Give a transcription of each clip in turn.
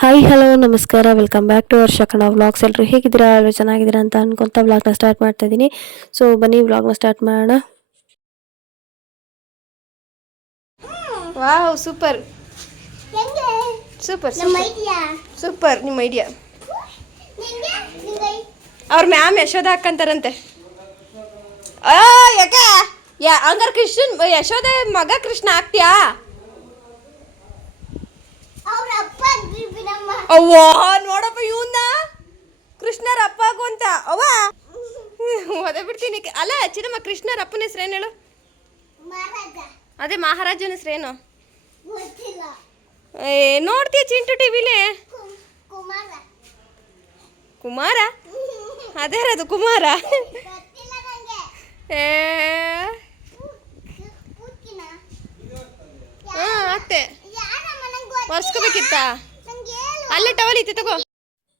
Hi hello ನಮಸ್ಕಾರ. Welcome back to our ಶಕಣ vlogs ಎಲ್ಲರೂ ಹೇಗಿದ್ದೀರಾ? ಎಲ್ಲರೂ ಚೆನ್ನಾಗಿದ್ದೀರಾ ಅಂತ ಅನ್ಕೊಂತ ವ್ಲಾಗ್ನ ಸ್ಟಾರ್ಟ್ ಮಾಡ್ತಾ ಇದ್ದೀನಿ. ಸೊ ಬನ್ನಿ ವ್ಲಾಗ್ನ ಸ್ಟಾರ್ಟ್ ಮಾಡೋಣ. ವಾವ್ ಸೂಪರ್ ಸೂಪರ್ ನಮ್ಮ ಐಡಿಯಾ ಸೂಪರ್ ನಿಮ್ಮ ಐಡಿಯಾ ಅವ್ರ ಮ್ಯಾಮ್ ಯಶೋಧ ಹಾಕಂತಾರಂತೆ ಆ ಯಾಕ? ಯಾ ಹಂಗಾರೆ ಕೃಷ್ಣನ್ ಯಶೋಧ ಮಗ ಕೃಷ್ಣ ಆಗ್ತೀಯಾ ಅವ್ರ ಅಪ್ಪ ಇದ್ರಿ ನಮ್ಮ ಅವ್ವ ನೋಡಪ್ಪ ಇವನ್ನ ಕೃಷ್ಣರ ಅಪ್ಪ ಅಂತ. ಅವ್ವ. ಓದ ಬಿಡ್ತೀನಿ. ಅಲ್ಲ ಚಿನ್ನಮ್ಮ ಕೃಷ್ಣರ ಅಪ್ಪನ ಹೆಸ್ರೇನು ಹೇಳು? ಅದೇ ಮಹಾರಾಜನ ಹೆಸ್ರೇನು ಏ ನೋಡ್ತೀಯ ಚಿಂಟು ಟಿವಿಲಿ? ಕುಮಾರ. ಅದೇ ಅದು ಕುಮಾರ? ಏ. ಹಾ ಅತ್ತೆ. ಒರ್ಸ್ಕೋಬೇಕಿತ್ತಾ? ಅಲ್ಲೇ ಟವಲ್ ಐತಿ ತಗೋ.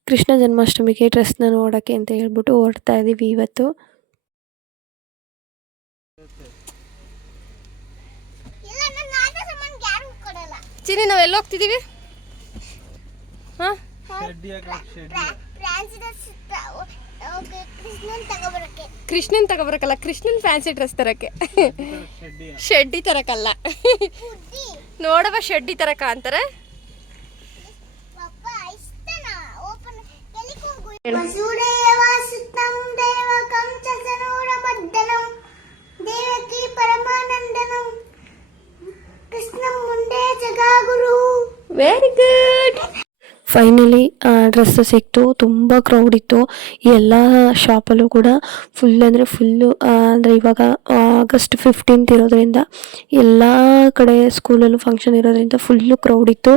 ಕೃಷ್ಣ ಜನ್ಮಾಷ್ಟಮಿಗೆ ಡ್ರೆಸ್ನ ನೋಡೋಕ್ಕೆ ಅಂತ ಹೇಳ್ಬಿಟ್ಟು ಓಡ್ತಾ ಇದ್ದೀವಿ ಇವತ್ತು. ಚಿನ್ನಿ ನಾವು ಎಲ್ಲ ಹೋಗ್ತಿದೀವಿ? ಹಾ? ಕೃಷ್ಣನ್ ತಗೋಬರಕ್ಕೆ ಕೃಷ್ಣನ್ ತಗೋಬರಕಲ್ಲ ಕೃಷ್ಣನ್ ಫ್ಯಾನ್ಸಿ ಡ್ರೆಸ್ ತರಕ್ಕೆ ಶೆಡ್ಡಿ ತರಕಲ್ಲ. ನೋಡವ ಶೆಡ್ಡಿ ತರಕ ಅಂತಾರೆ ಪಪ್ಪ ಇಷ್ಟನಾ ಓಪನ್ ಎಲ್ಲಿಗೆ ಹೋಗು ವಸುದೇವ ಸುತಂ ದೇವ ಕಂಚಸನೂರ ಮದ್ದನಂ ದೇವಕಿ ಪರಮಾನಂದನಂ ಕೃಷ್ಣಂ ಮುಂದೆ ಜಗಾಗುರು ವೆರಿ ಗುಡ್ ಫೈನಲಿ ಡ್ರೆಸ್ ಸಿಕ್ತು, ತುಂಬ ಕ್ರೌಡ್ ಇತ್ತು. ಎಲ್ಲ ಶಾಪಲ್ಲೂ ಕೂಡ ಫುಲ್ ಅಂದರೆ ಫುಲ್ಲು ಅಂದರೆ ಇವಾಗ ಆಗಸ್ಟ್ ಫಿಫ್ಟೀನ್ತ್ ಇರೋದ್ರಿಂದ ಎಲ್ಲ ಕಡೆ ಸ್ಕೂಲಲ್ಲೂ ಫಂಕ್ಷನ್ ಇರೋದ್ರಿಂದ ಫುಲ್ಲು ಕ್ರೌಡ್ ಇತ್ತು.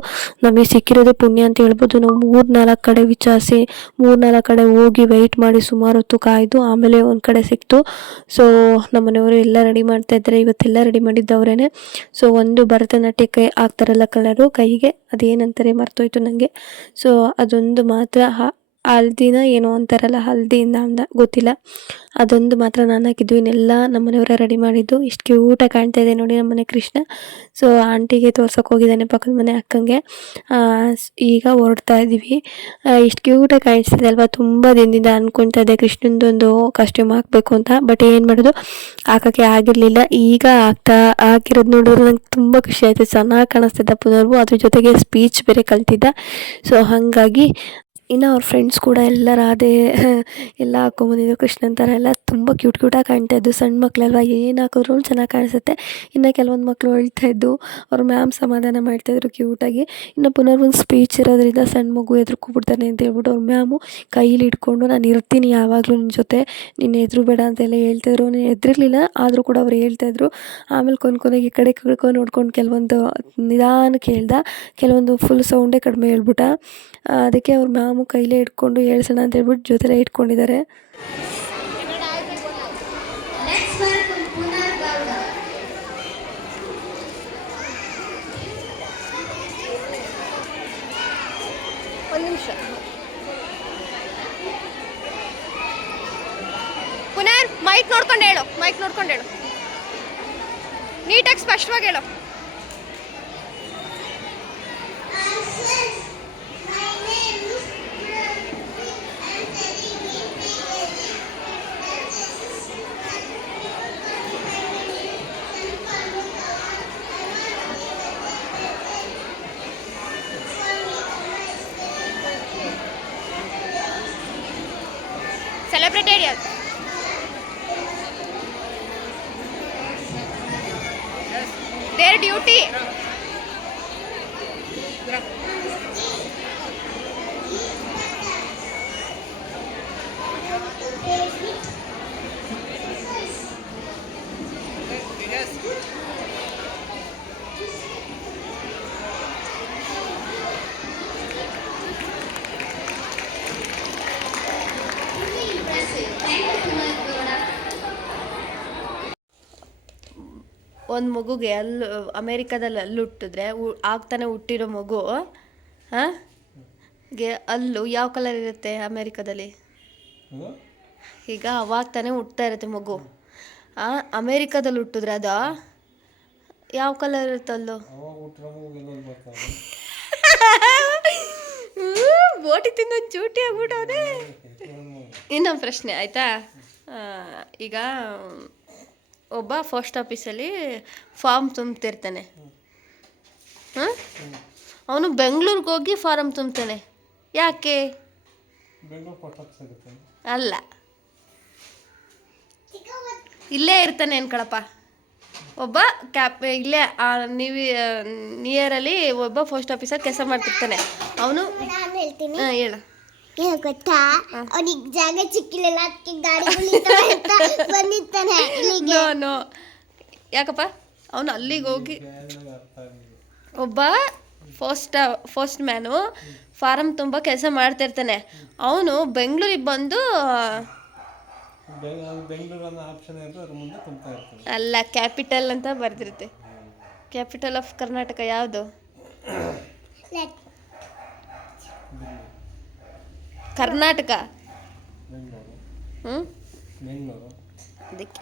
ನಮಗೆ ಸಿಕ್ಕಿರೋದೇ ಪುಣ್ಯ ಅಂತ ಹೇಳ್ಬೋದು. ನಾವು ಮೂರು ನಾಲ್ಕು ಕಡೆ ವಿಚಾರಿಸಿ ಮೂರು ನಾಲ್ಕು ಕಡೆ ಹೋಗಿ ವೆಯ್ಟ್ ಮಾಡಿ ಸುಮಾರು ಹೊತ್ತು ಕಾಯ್ದು ಆಮೇಲೆ ಒಂದು ಕಡೆ ಸಿಕ್ತು. ಸೊ ನಮ್ಮನೆಯವರು ಎಲ್ಲ ರೆಡಿ ಮಾಡ್ತಾ ಇದ್ದಾರೆ. ಇವತ್ತೆಲ್ಲ ರೆಡಿ ಮಾಡಿದ್ದವ್ರೇ ಸೊ ಒಂದು ಭರತನಾಟ್ಯಕ್ಕೆ ಹಾಕ್ತಾರಲ್ಲ ಕಲರು. ಕೈಗೆ ಅದೇನಂತಾರೆ ಮರ್ತೋಯ್ತು ನನಗೆ ಸೊ ಅದೊಂದು ಮಾತ್ರ ಹ- ಹಲ್ದಿನ ಏನೋ ಅಂತಾರಲ್ಲ, ಹಲ್ದಿಯಿಂದ ಅಂದ, ಗೊತ್ತಿಲ್ಲ. ಅದೊಂದು ಮಾತ್ರ ನಾನು ಹಾಕಿದ್ದು. ಇನ್ನೆಲ್ಲ ನಮ್ಮನೆಯವರ ರೆಡಿ ಮಾಡಿದ್ದು. ಇಷ್ಟು ಕ್ಯೂಟ ಕಾಣ್ತಾ ಇದೆ ನೋಡಿ ನಮ್ಮನೆ ಕೃಷ್ಣ. ಸೊ ಆಂಟಿಗೆ ತೋರ್ಸೋಕೆ ಹೋಗಿದ್ದಾನೆ ಪಕ್ಕದ ಮನೆ ಅಕ್ಕಂಗೆ. ಈಗ ಹೊರಡ್ತಾ ಇದ್ದೀವಿ ಇಷ್ಟು ಕ್ಯೂಟಾಗಿ ಕಾಣಿಸ್ತಿದೆ ಅಲ್ವಾ? ತುಂಬ ದಿನದಿಂದ ಅನ್ಕೊತಾ ಇದೆ. ಕೃಷ್ಣಂದೊಂದು ಕಾಸ್ಟ್ಯೂಮ್ ಹಾಕಬೇಕು ಅಂತ. ಬಟ್ ಏನು ಮಾಡೋದು? ಹಾಕೋಕ್ಕೆ ಆಗಿರಲಿಲ್ಲ. ಈಗ ಆಗ್ತಾ ಹಾಕಿರೋದು ನೋಡಿದ್ರೆ ನಂಗೆ ತುಂಬ ಖುಷಿ ಆಯಿತು. ಚೆನ್ನಾಗಿ ಕಾಣಿಸ್ತಿದ್ದ ಪುನರ್ವು. ಅದ್ರ ಜೊತೆಗೆ ಸ್ಪೀಚ್ ಬೇರೆ ಕಲ್ತಿದ್ದ. ಸೊ ಹಾಗಾಗಿ ಇನ್ನು ಅವ್ರ ಫ್ರೆಂಡ್ಸ್ ಕೂಡ ಎಲ್ಲ ರಾಧೆ ಎಲ್ಲ ಹಾಕೊಂಬಂದಿದ್ರು. ಕೃಷ್ಣನ್ ಥರ ಎಲ್ಲ ತುಂಬ ಕ್ಯೂಟ್ ಕ್ಯೂಟಾಗಿ ಕಾಣ್ತಾ ಇದ್ದು, ಸಣ್ಣ ಮಕ್ಕಳಲ್ವ ಏನು ಹಾಕಿದ್ರು ಚೆನ್ನಾಗಿ ಕಾಣಿಸುತ್ತೆ. ಇನ್ನು ಕೆಲವೊಂದು ಮಕ್ಕಳು ಅಳ್ತಾ ಇದ್ದು, ಅವ್ರ ಮ್ಯಾಮ್ ಸಮಾಧಾನ ಮಾಡ್ತಾಯಿದ್ರು ಕ್ಯೂಟಾಗಿ ಇನ್ನು ಪುನರ್ ಒಂದು ಸ್ಪೀಚ್ ಇರೋದ್ರಿಂದ ಸಣ್ಣ ಮಗು ಎದುರ್ಕೊಬಿಡ್ತಾನೆ ಅಂತ ಹೇಳ್ಬಿಟ್ಟು ಅವ್ರ ಮ್ಯಾಮು ಕೈಯಲ್ಲಿ ಇಟ್ಕೊಂಡು, ನಾನು ಇರ್ತೀನಿ ಯಾವಾಗಲೂ ನಿನ್ನ ಜೊತೆ, ನೀನು ಎದುರು ಬೇಡ ಅಂತೆಲ್ಲ ಹೇಳ್ತಾಯಿದ್ರು ನೀನು ಎದುರಿರಲಿಲ್ಲ ಆದರೂ ಕೂಡ ಅವ್ರು ಹೇಳ್ತಾಯಿದ್ರು ಆಮೇಲೆ ಕೊನೆ ಕೊನೆಗೆ ಈ ಕಡೆ ಕಳ್ಕೊಂಡು ನೋಡ್ಕೊಂಡು ಕೆಲವೊಂದು ನಿಧಾನಕ್ಕೆ ಹೇಳ್ದ, ಕೆಲವೊಂದು ಫುಲ್ ಸೌಂಡೇ ಕಡಿಮೆ ಹೇಳ್ಬಿಟ್ಟ. ಅದಕ್ಕೆ ಅವ್ರ ಮ್ಯಾಮು ಕೈಲೇ ಇಟ್ಕೊಂಡು ಹೇಳ್ಸೋಣ ಅಂತ ಹೇಳ್ಬಿಟ್ಟು ಜೊತೆಲೇ ಇಟ್ಕೊಂಡಿದ್ದಾರೆ. ಪುನರ್ ಮೈಕ್ ನೋಡ್ಕೊಂಡು ಹೇಳು, ಮೈಕ್ ನೋಡ್ಕೊಂಡು ಹೇಳು. ನೀಟಾಗಿ ಸ್ಪಷ್ಟವಾಗಿ ಹೇಳು. ಒಂದು ಮಗುಗೆ ಅಲ್ಲಿ ಅಮೇರಿಕಾದಲ್ಲಿ ಅಲ್ಲಿ ಹುಟ್ಟಿದ್ರೆ ಆಗ್ತಾನೆ ಹುಟ್ಟಿರೋ ಮಗು ಹಾಂ? ಗೆ ಅಲ್ಲು ಯಾವ ಕಲರ್ ಇರುತ್ತೆ ಅಮೇರಿಕಾದಲ್ಲಿ? ಈಗ ಅವಾಗ ತಾನೇ ಹುಟ್ತಾ ಇರುತ್ತೆ ಮಗು. ಆ ಅಮೇರಿಕಾದಲ್ಲಿ ಹುಟ್ಟಿದ್ರೆ ಅದು? ಯಾವ ಕಲರ್ ಇರುತ್ತೆ ಅಲ್ಲೂ? ಬೋಟಿ ತಿಂದು ಚೂಟಿ ಆಗ್ಬಿಟ್ಟವ್ರೆ ಇನ್ನೊಂದು ಪ್ರಶ್ನೆ ಆಯಿತಾ? ಈಗ ಒಬ್ಬ ಪೋಸ್ಟ್ ಆಫೀಸಲ್ಲಿ ಫಾರ್ಮ್ ತುಂಬ್ತಿರ್ತಾನೆ. ಹಾಂ? ಅವನು ಬೆಂಗಳೂರಿಗೆ ಹೋಗಿ ಫಾರಮ್ ತುಂಬ್ತಾನೆ. ಯಾಕೆ? ಅಲ್ಲ. ಇಲ್ಲೇ ಇರ್ತಾನೆ ಅನ್ಕೊಳಪ್ಪ ಒಬ್ಬ ಕ್ಯಾಪ್ ಇಲ್ಲೇ ನೀವು ನಿಯರಲ್ಲಿ ಒಬ್ಬ ಪೋಸ್ಟ್ ಆಫೀಸರ್ ಕೆಲಸ ಮಾಡ್ತಿರ್ತಾನೆ. ಅವನು ನಾನು ಹೇಳ್ತೀನಿ. ಹಾಂ ಹೇಳು. ಗೊತ್ತಾ? ಅವನಿಗೆ ಜಾಗ ಸಿಕ್ಕಿಲ್ಲ ಅದಕ್ಕೆ ಗಾಡಿ ಬಂದಿರ್ತಾನೆ ಇಲ್ಲಿಗೆ. ನೋ ಯಾಕಪ್ಪ? ಅವನು ಅಲ್ಲಿಗೆ ಹೋಗಿ ಒಬ್ಬ ಫಸ್ಟ್ ಫಸ್ಟ್ ಮ್ಯಾನು ಫಾರಮ್ ತುಂಬ ಕೆಲಸ ಮಾಡ್ತಿರ್ತಾನೆ ಅವನು ಬೆಂಗಳೂರಿಗೆ ಬಂದು ಅಲ್ಲ ಕ್ಯಾಪಿಟಲ್ ಅಂತ ಬರ್ದಿರುತ್ತೆ. ಕ್ಯಾಪಿಟಲ್ ಆಫ್ ಕರ್ನಾಟಕ ಯಾವುದು? ಕರ್ನಾಟಕ. ಹ್ಞೂ ಅದಕ್ಕೆ.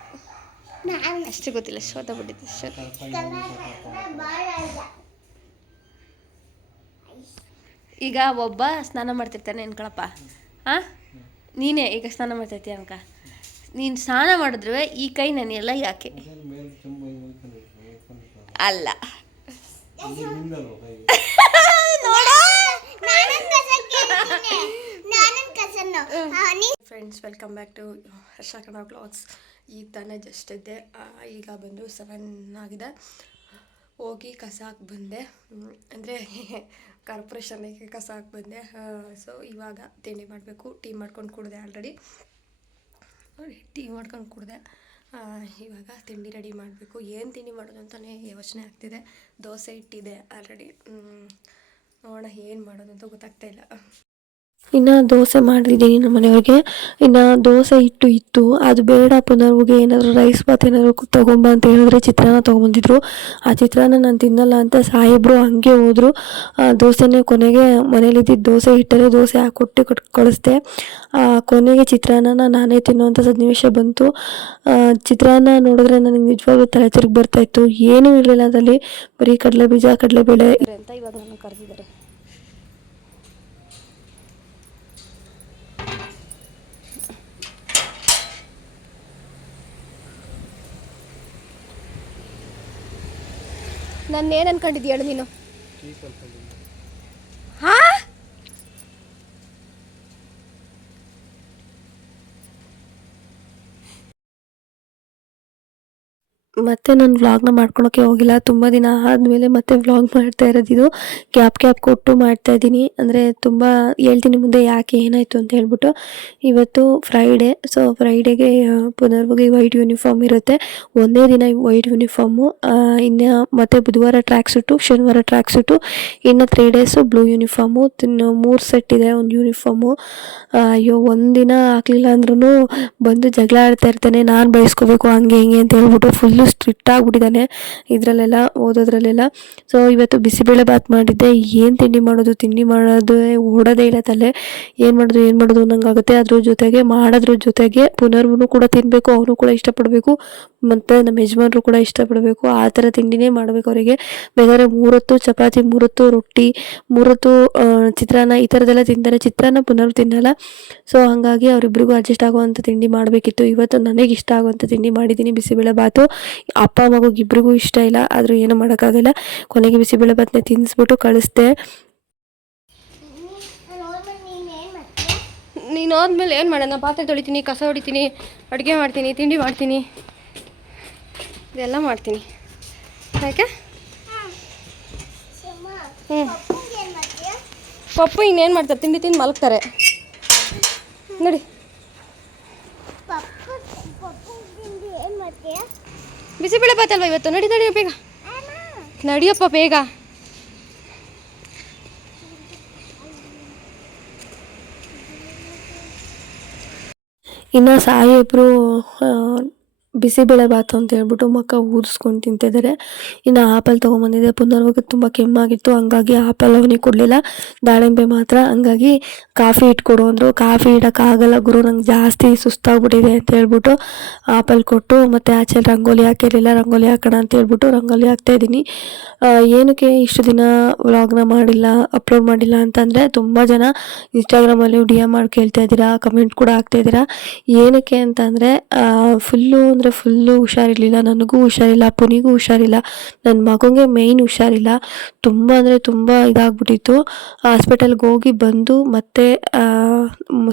ಅಷ್ಟು ಗೊತ್ತಿಲ್ಲ ಶೋಧ ಬಿಟ್ಟಿದ್ದೆ ಈಗ ಒಬ್ಬ ಸ್ನಾನ ಮಾಡ್ತಿರ್ತಾನೆ ಅನ್ಕೊಳಪ್ಪ ಹಾಂ ನೀನೇ ಈಗ ಸ್ನಾನ ಮಾಡ್ತಿರ್ತೀಯ ಅನ್ಕ ನೀನು ಸ್ನಾನ ಮಾಡಿದ್ರೆ ಈ ಕೈ ನೆನೆಯಲ್ಲ ಯಾಕೆ? ಅಲ್ಲ ಇಲ್ಲಿ ನಿಂದಲ್ವ ಕೈ ನಾನೊಂದು ಕಸ ಕೇಳ್ತೀನಿ ನಾನೊಂದು ಕಸನ್ನು ನೀ friends welcome back to Harsha Kannada clothes ಈಗ ತಾನೇ ಜಸ್ಟ್ ಇದ್ದೆ. ಈಗ ಬಂದು ಸೆವೆನ್ ಆಗಿದೆ. ಹೋಗಿ ಕಸ ಹಾಕಿ ಬಂದೆ. ಅಂದರೆ ಕಾರ್ಪೊರೇಷನ್ಗೆ ಕಸ ಹಾಕಿ ಬಂದೆ. ಸೊ ಇವಾಗ ತಿಂಡಿ ಮಾಡಬೇಕು. ಟೀ ಮಾಡ್ಕೊಂಡು ಕುಡಿದೆ ಆಲ್ರೆಡಿ ನೋಡಿ ಟೀ ಮಾಡ್ಕೊಂಡು ಕುಡಿದೆ. ಇವಾಗ ತಿಂಡಿ ರೆಡಿ ಮಾಡಬೇಕು. ಏನು ತಿಂಡಿ ಮಾಡೋದು ಅಂತಲೇ ಯೋಚನೆ ಆಗ್ತಿದೆ. ದೋಸೆ ಇಟ್ಟಿದೆ ಆಲ್ರೆಡಿ ನೋಡೋಣ ಏನು ಮಾಡೋದು ಅಂತ ಗೊತ್ತಾಗ್ತಾ ಇಲ್ಲ. ಇನ್ನು ದೋಸೆ ಮಾಡಿದ್ದೀನಿ ನಮ್ಮ ಮನೆಯವ್ರಿಗೆ. ಇನ್ನು ದೋಸೆ ಇಟ್ಟು ಇತ್ತು. ಅದು ಬೇಡ ಪುನರ್ವಿಗೆ ಏನಾದರೂ ರೈಸ್ ಬಾತ್ ಏನಾದರೂ ತೊಗೊಂಬ ಅಂತ ಹೇಳಿದ್ರೆ ಚಿತ್ರಾನ್ನ ತೊಗೊಂಬಂದಿದ್ರು. ಆ ಚಿತ್ರಾನ್ನ ನಾನು ತಿನ್ನಲ್ಲ ಅಂತ ಸಾಹೇಬರು ಹಂಗೆ ಹೋದರು. ದೋಸೆನೇ ಕೊನೆಗೆ ಮನೇಲಿದ್ದಿದ್ದು ದೋಸೆ ಹಿಟ್ಟಲ್ಲೇ ದೋಸೆ ಹಾಕೊಟ್ಟು ಕೊಟ್ಟು ಕಳಿಸ್ದೆ. ಆ, ಕೊನೆಗೆ ಚಿತ್ರಾನ್ನ ನಾನೇ ತಿನ್ನುವಂಥ ಸನ್ನಿವೇಶ ಬಂತು. ಚಿತ್ರಾನ್ನ ನೋಡಿದ್ರೆ ನನಗೆ ನಿಜವಾಗ್ಲೂ ತಲೆ ತಿರುಗಿ ಬರ್ತಾಯಿತ್ತು ಏನೂ ಇರಲಿಲ್ಲ ಅದರಲ್ಲಿ. ಬರೀ ಕಡಲೆ ಬೀಜ ಕಡಲೆಬೇಳೆ ಅಂತ ಇವಾಗ ನಾನು ಕರೆದಿದ್ದಾರೆ? ನನ್ನ ಏನು ಅನ್ಕೊಂಡಿದ್ಯಾಳು ನೀನು ಟೀ ಕಲ್ತ್ಕೊಂಡಿದ್ದೀನಿ ಹಾ ಮತ್ತೆ ನಾನು ವ್ಲಾಗ್ನ ಮಾಡ್ಕೊಳೋಕೆ ಹೋಗಿಲ್ಲ. ತುಂಬ ದಿನ ಆದಮೇಲೆ ಮತ್ತೆ ವ್ಲಾಗ್ ಮಾಡ್ತಾ ಇರೋದು ಇದು. ಕ್ಯಾಪ್ ಗ್ಯಾಪ್ ಕೊಟ್ಟು ಮಾಡ್ತಾ ಇದ್ದೀನಿ. ಅಂದರೆ ತುಂಬ ಹೇಳ್ತೀನಿ ಮುಂದೆ ಯಾಕೆ ಏನಾಯಿತು ಅಂತ ಹೇಳ್ಬಿಟ್ಟು. ಇವತ್ತು ಫ್ರೈಡೇ ಸೊ ಫ್ರೈಡೇಗೆ ಪುನರ್ವಗಿ ವೈಟ್ ಯೂನಿಫಾರ್ಮ್ ಇರುತ್ತೆ. ಒಂದೇ ದಿನ ವೈಟ್ ಯೂನಿಫಾರ್ಮು ಇನ್ನು ಮತ್ತೆ ಬುಧವಾರ ಟ್ರ್ಯಾಕ್ ಸುಟ್ಟು ಶನಿವಾರ ಟ್ರ್ಯಾಕ್ ಸುಟ್ಟು ಇನ್ನು ತ್ರೀ ಡೇಸು ಬ್ಲೂ ಯೂನಿಫಾರ್ಮು ತಿನ್ನು ಮೂರು ಸೆಟ್ ಇದೆ ಒಂದು ಯೂನಿಫಾರ್ಮು ಅಯ್ಯೋ ಒಂದಿನ ಹಾಕ್ಲಿಲ್ಲ ಅಂದ್ರೂ ಬಂದು ಜಗಳ ಆಡ್ತಾ ಇರ್ತಾನೆ. ನಾನು ಬಯಸ್ಕೋಬೇಕು ಹಂಗೆ ಹಿಂಗೆ ಅಂತ ಹೇಳ್ಬಿಟ್ಟು ಫುಲ್ಲು ಸ್ಟ್ರಿಕ್ಟ್ ಆಗಿಬಿಟ್ಟಿದ್ದಾನೆ ಇದರಲ್ಲೆಲ್ಲ ಓದೋದ್ರಲ್ಲೆಲ್ಲ. ಸೊ ಇವತ್ತು ಬಿಸಿಬೇಳೆ ಬಾತ್ ಮಾಡಿದ್ದೆ. ಏನು ತಿಂಡಿ ಮಾಡೋದು? ತಿಂಡಿ ಮಾಡೋದು ಓಡೋದೇ ಇಲ್ಲ ತಲೆ. ಏನು ಮಾಡೋದು? ಏನು ಮಾಡೋದು ಅನ್ನಂಗಾಗುತ್ತೆ. ಅದ್ರ ಜೊತೆಗೆ ಮಾಡೋದ್ರ ಜೊತೆಗೆ ಪುನರ್ವೂ ಕೂಡ ತಿನ್ನಬೇಕು ಅವರು ಕೂಡ ಇಷ್ಟಪಡಬೇಕು. ಮತ್ತು ನಮ್ಮ ಯಜಮಾನರು ಕೂಡ ಇಷ್ಟಪಡಬೇಕು. ಆ ಥರ ತಿಂಡಿನೇ ಮಾಡಬೇಕು ಅವರಿಗೆ. ಬೇಕಾದ್ರೆ ಮೂರೊತ್ತು ಚಪಾತಿ, ಮೂರೊತ್ತು ರೊಟ್ಟಿ, ಮೂರೊತ್ತು ಚಿತ್ರಾನ್ನ ಈ ಥರದ್ದೆಲ್ಲ ತಿಂತಾರೆ. ಚಿತ್ರಾನ್ನ ಪುನರ್ ತಿನ್ನಲ್ಲ. ಸೊ ಹಾಗಾಗಿ ಅವರಿಬ್ಬರಿಗೂ ಅಡ್ಜಸ್ಟ್ ಆಗುವಂಥ ತಿಂಡಿ ಮಾಡಬೇಕಿತ್ತು. ಇವತ್ತು ನನಗೆ ಇಷ್ಟ ಆಗುವಂಥ ತಿಂಡಿ ಮಾಡಿದ್ದೀನಿ ಬಿಸಿಬೇಳೆ ಬಾತು. ಅಪ್ಪ ಮಗುಗೆ ಇಬ್ರಿಗೂ ಇಷ್ಟ ಇಲ್ಲ, ಆದರೂ ಏನು ಮಾಡೋಕ್ಕಾಗಲ್ಲ. ಕೊನೆಗೆ ಬಿಸಿಬೇಳೆ ಬಾತನ್ನ ತಿನ್ನಿಸ್ಬಿಟ್ಟು ಕಳಿಸ್ದೆ. ನಾನು ಹೋದ್ಮೇಲೆ ಏನು ಮಾಡೋಣ? ಪಾತ್ರೆ ತೊಳಿತೀನಿ, ಕಸ ಹೊಡಿತೀನಿ, ಅಡುಗೆ ಮಾಡ್ತೀನಿ, ತಿಂಡಿ ಮಾಡ್ತೀನಿ. ಇದೆಲ್ಲ ಮಾಡ್ತೀನಿ. ಯಾಕೆ ಹ್ಞೂ ಪಪ್ಪು ಇನ್ನೇನು ಮಾಡ್ತಾರೆ? ತಿಂಡಿ ತಿಂದು ಮಲಗ್ತಾರೆ. ನೋಡಿ ಪಪ್ಪ ಪಪ್ಪಂಗೆ ಏನು ಮಾಡ್ತೀಯ ಬಿಸಿಬೇಳೆ ಬಾತಲ್ವ ಇವತ್ತು? ನಡಿ ನಡಿ ಬೇಗ. ನಡಿಯಪ್ಪ ಬೇಗ. ಇನ್ನು ಸಾಹೇಬರು ಬಿಸಿಬೇಳೆ ಬಾತು ಅಂತ ಹೇಳ್ಬಿಟ್ಟು ಮಕ್ಕ ಊದಿಸ್ಕೊಂಡು ತಿಂತಿದ್ದಾರೆ ಇನ್ನು ಆಪಲ್ ತೊಗೊಂಬಂದಿದ್ದೆ ಪುನರ್ವಾಗ ತುಂಬ ಕೆಮ್ಮಾಗಿತ್ತು. ಹಂಗಾಗಿ ಆಪಲ್ ಅವನಿಗೆ ಕೊಡಲಿಲ್ಲ. ದಾಳಿಂಬೆ ಮಾತ್ರ. ಹಂಗಾಗಿ ಕಾಫಿ ಇಟ್ಕೊಡು ಅಂದರು. ಕಾಫಿ ಇಡೋಕ್ಕಾಗಲ್ಲ ಗುರು. ನಂಗೆ ಜಾಸ್ತಿ ಸುಸ್ತಾಗ್ಬಿಟ್ಟಿದೆ ಅಂತ ಹೇಳ್ಬಿಟ್ಟು ಆಪಲ್ ಕೊಟ್ಟು ಮತ್ತು ಆಚೆ ರಂಗೋಲಿ ಹಾಕಿರಲಿಲ್ಲ. ರಂಗೋಲಿ ಹಾಕೋಣ ಅಂತ ಹೇಳ್ಬಿಟ್ಟು ರಂಗೋಲಿ ಹಾಕ್ತಾಯಿದ್ದೀನಿ ಏನಕ್ಕೆ ಇಷ್ಟು ದಿನ ವ್ಲಾಗ್ನ ಮಾಡಿಲ್ಲ, ಅಪ್ಲೋಡ್ ಮಾಡಿಲ್ಲ ಅಂತಂದರೆ ತುಂಬ ಜನ ಇನ್ಸ್ಟಾಗ್ರಾಮಲ್ಲಿ ಡಿ ಎಂ ಮಾಡಿ ಕೇಳ್ತಾ ಇದ್ದೀರಾ, ಕಮೆಂಟ್ ಕೂಡ ಹಾಕ್ತಾ ಇದ್ದೀರಾ. ಏನಕ್ಕೆ ಅಂತಂದರೆ ಫುಲ್ಲು ಅಂದರೆ ಫುಲ್ಲು ಹುಷಾರಿರಲಿಲ್ಲ, ನನಗೂ ಹುಷಾರಿಲ್ಲ, ಪುನಿಗೂ ಹುಷಾರಿಲ್ಲ ನನ್ನ ಮಗನಿಗೆ ಮೇಯ್ನ್ ಹುಷಾರಿಲ್ಲ. ತುಂಬ ಅಂದರೆ ತುಂಬ ಇದಾಗ್ಬಿಟ್ಟಿತ್ತು. ಹಾಸ್ಪಿಟಲ್ಗೆ ಹೋಗಿ ಬಂದು ಮತ್ತೆ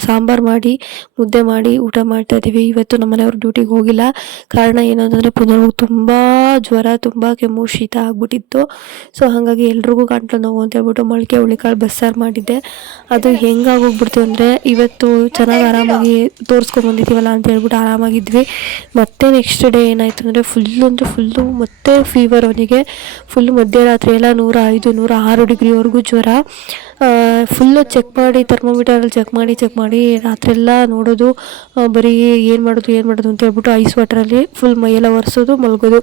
ಸಾಂಬಾರು ಮಾಡಿ, ಮುದ್ದೆ ಮಾಡಿ, ಊಟ ಮಾಡ್ತಾ ಇದ್ದೀವಿ. ಇವತ್ತು ನಮ್ಮ ಮನೆಯವ್ರ ಡ್ಯೂಟಿಗೆ ಹೋಗಿಲ್ಲ. ಕಾರಣ ಏನು ಅಂತಂದರೆ ಪುನರ್ ತುಂಬ ಜ್ವರ, ತುಂಬ ಕೆಮ್ಮು, ಶೀತ ಆಗ್ಬಿಟ್ಟಿತ್ತು. ಸೊ ಹಾಗಾಗಿ ಎಲ್ರಿಗೂ ಗಂಟ್ಲು ನೋವು ಅಂತ ಹೇಳ್ಬಿಟ್ಟು ಮೊಳಕೆ ಹುಳಿಕಾಳು ಬಸ್ಸಾರು ಮಾಡಿದ್ದೆ. ಅದು ಹೆಂಗಾಗೋಗ್ಬಿಡ್ತು ಅಂದರೆ ಇವತ್ತು ಚೆನ್ನಾಗಿ ಆರಾಮಾಗಿ ತೋರಿಸ್ಕೊಂಬಂದಿದ್ದೀವಲ್ಲ ಅಂತ ಹೇಳ್ಬಿಟ್ಟು ಆರಾಮಾಗಿದ್ವಿ. ಮತ್ತೆ ನೆಕ್ಸ್ಟ್ ಡೇ ಏನಾಯಿತು ಅಂದರೆ ಫುಲ್ಲು ಅಂದರೆ ಫುಲ್ಲು ಮತ್ತೆ ಫೀವರ್ ಅವನಿಗೆ. ಫುಲ್ ಮಧ್ಯರಾತ್ರಿ ಎಲ್ಲ ನೂರ ಐದು, ನೂರ ಆರು ಡಿಗ್ರಿವರೆಗೂ ಜ್ವರ. ಫುಲ್ಲು ಚೆಕ್ ಮಾಡಿ ಥರ್ಮೋಮೀಟರಲ್ಲಿ ಚೆಕ್ ಮಾಡಿ ಚೆಕ್ ಮಾಡಿ ರಾತ್ರೆಲ್ಲ ನೋಡೋದು ಬರೀ ಏನು ಮಾಡೋದು ಏನು ಮಾಡೋದು ಅಂತ ಹೇಳ್ಬಿಟ್ಟು ಐಸ್ ವಾಟರಲ್ಲಿ ಫುಲ್ ಮೈಯೆಲ್ಲ ಒರೆಸೋದು, ಮಲಗೋದು.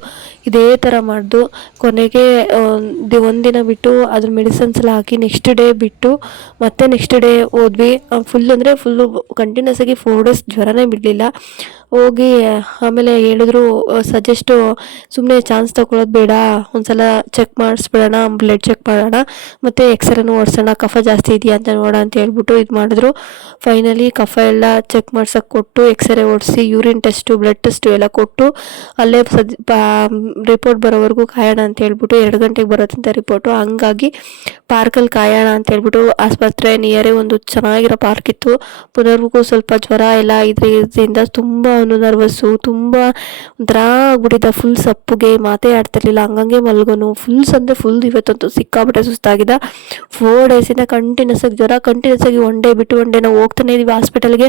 ಇದೇ ಥರ ಮಾಡ್ದು. ಕೊನೆಗೆ ಒಂದಿನ ಬಿಟ್ಟು ಅದ್ರ ಮೆಡಿಸನ್ಸ್ ಎಲ್ಲ ಹಾಕಿ ನೆಕ್ಸ್ಟ್ ಡೇ ಬಿಟ್ಟು ಮತ್ತೆ ನೆಕ್ಸ್ಟ್ ಡೇ ಹೋದ್ವಿ ಫುಲ್ ಅಂದರೆ ಫುಲ್ಲು ಕಂಟಿನ್ಯೂಸ್ ಆಗಿ ಫೋರ್ ಡೇಸ್ ಜ್ವರನೇ ಬಿಡಲಿಲ್ಲ. ಹೋಗಿ, ಆಮೇಲೆ ಹೇಳಿದ್ರು ಸಜೆಸ್ಟು ಸುಮ್ಮನೆ ಚಾನ್ಸ್ ತಗೊಳ್ಳೋದು ಬೇಡ. ಒಂದ್ಸಲ ಚೆಕ್ ಮಾಡಿಸ್ಬಿಡೋಣ ಬ್ಲಡ್ ಚೆಕ್ ಮಾಡೋಣ. ಮತ್ತು ಎಕ್ಸ್ರೇನೂ ಓಡಿಸೋಣ. ಕಫ ಜಾಸ್ತಿ ಇದೆಯಾ ಅಂತ ನೋಡೋಣ ಅಂತ ಹೇಳ್ಬಿಟ್ಟು ಇದು ಮಾಡಿದ್ರು. ಫೈನಲಿ ಕಫ ಎಲ್ಲ ಚೆಕ್ ಮಾಡ್ಸೋಕೆ ಕೊಟ್ಟು ಎಕ್ಸ್ರೇ ಓಡಿಸಿ ಯೂರಿನ್ ಟೆಸ್ಟು ಬ್ಲಡ್ ಟೆಸ್ಟು ಎಲ್ಲ ಕೊಟ್ಟು, ಅಲ್ಲೇ ಸದ್ ರಿಪೋರ್ಟ್ ಬರೋವರೆಗೂ ಕಾಯೋಣ ಅಂತ ಹೇಳ್ಬಿಟ್ಟು ಎರಡು ಗಂಟೆಗೆ ಬರೋದಂತ ರಿಪೋರ್ಟು ಹಂಗಾಗಿ ಪಾರ್ಕಲ್ಲಿ ಕಾಯೋಣ ಅಂತ ಹೇಳ್ಬಿಟ್ಟು ಆಸ್ಪತ್ರೆ ನಿಯರೇ ಒಂದು ಚೆನ್ನಾಗಿರೋ ಪಾರ್ಕ್ ಇತ್ತು. ಪುನರ್ಗೂ ಸ್ವಲ್ಪ ಜ್ವರ ಎಲ್ಲ ಇದ್ರಿಂದ ತುಂಬ ಅವನು ನರ್ವಸ್ಸು ತುಂಬ ಒಂಥರ ಆಗ್ಬಿಟ್ಟಿದ್ದ ಫುಲ್ ಸಪ್ಪುಗೆ ಮಾತೇ ಆಡ್ತಿರ್ಲಿಲ್ಲ. ಹಂಗಂಗೆ ಮಲ್ಗೋನು. ಫುಲ್ ಅಂದರೆ ಫುಲ್ ಇವತ್ತಂತೂ ಸಿಕ್ಕಾಬಿಟ್ಟೆ ಸುಸ್ತಾಗಿದ್ದ ಫೋರ್ ಡೇಸಿಂದ ಕಂಟಿನ್ಯೂಸ್ ಆಗಿ ಜ್ವರ ಕಂಟಿನ್ಯೂಸ್ ಆಗಿ ಒನ್ ಡೇ ಬಿಟ್ಟು ಒನ್ ಡೇ ನಾವು ಹೋಗ್ತಾನೆ ಇದೀವಿ ಹಾಸ್ಪಿಟಲ್ಗೆ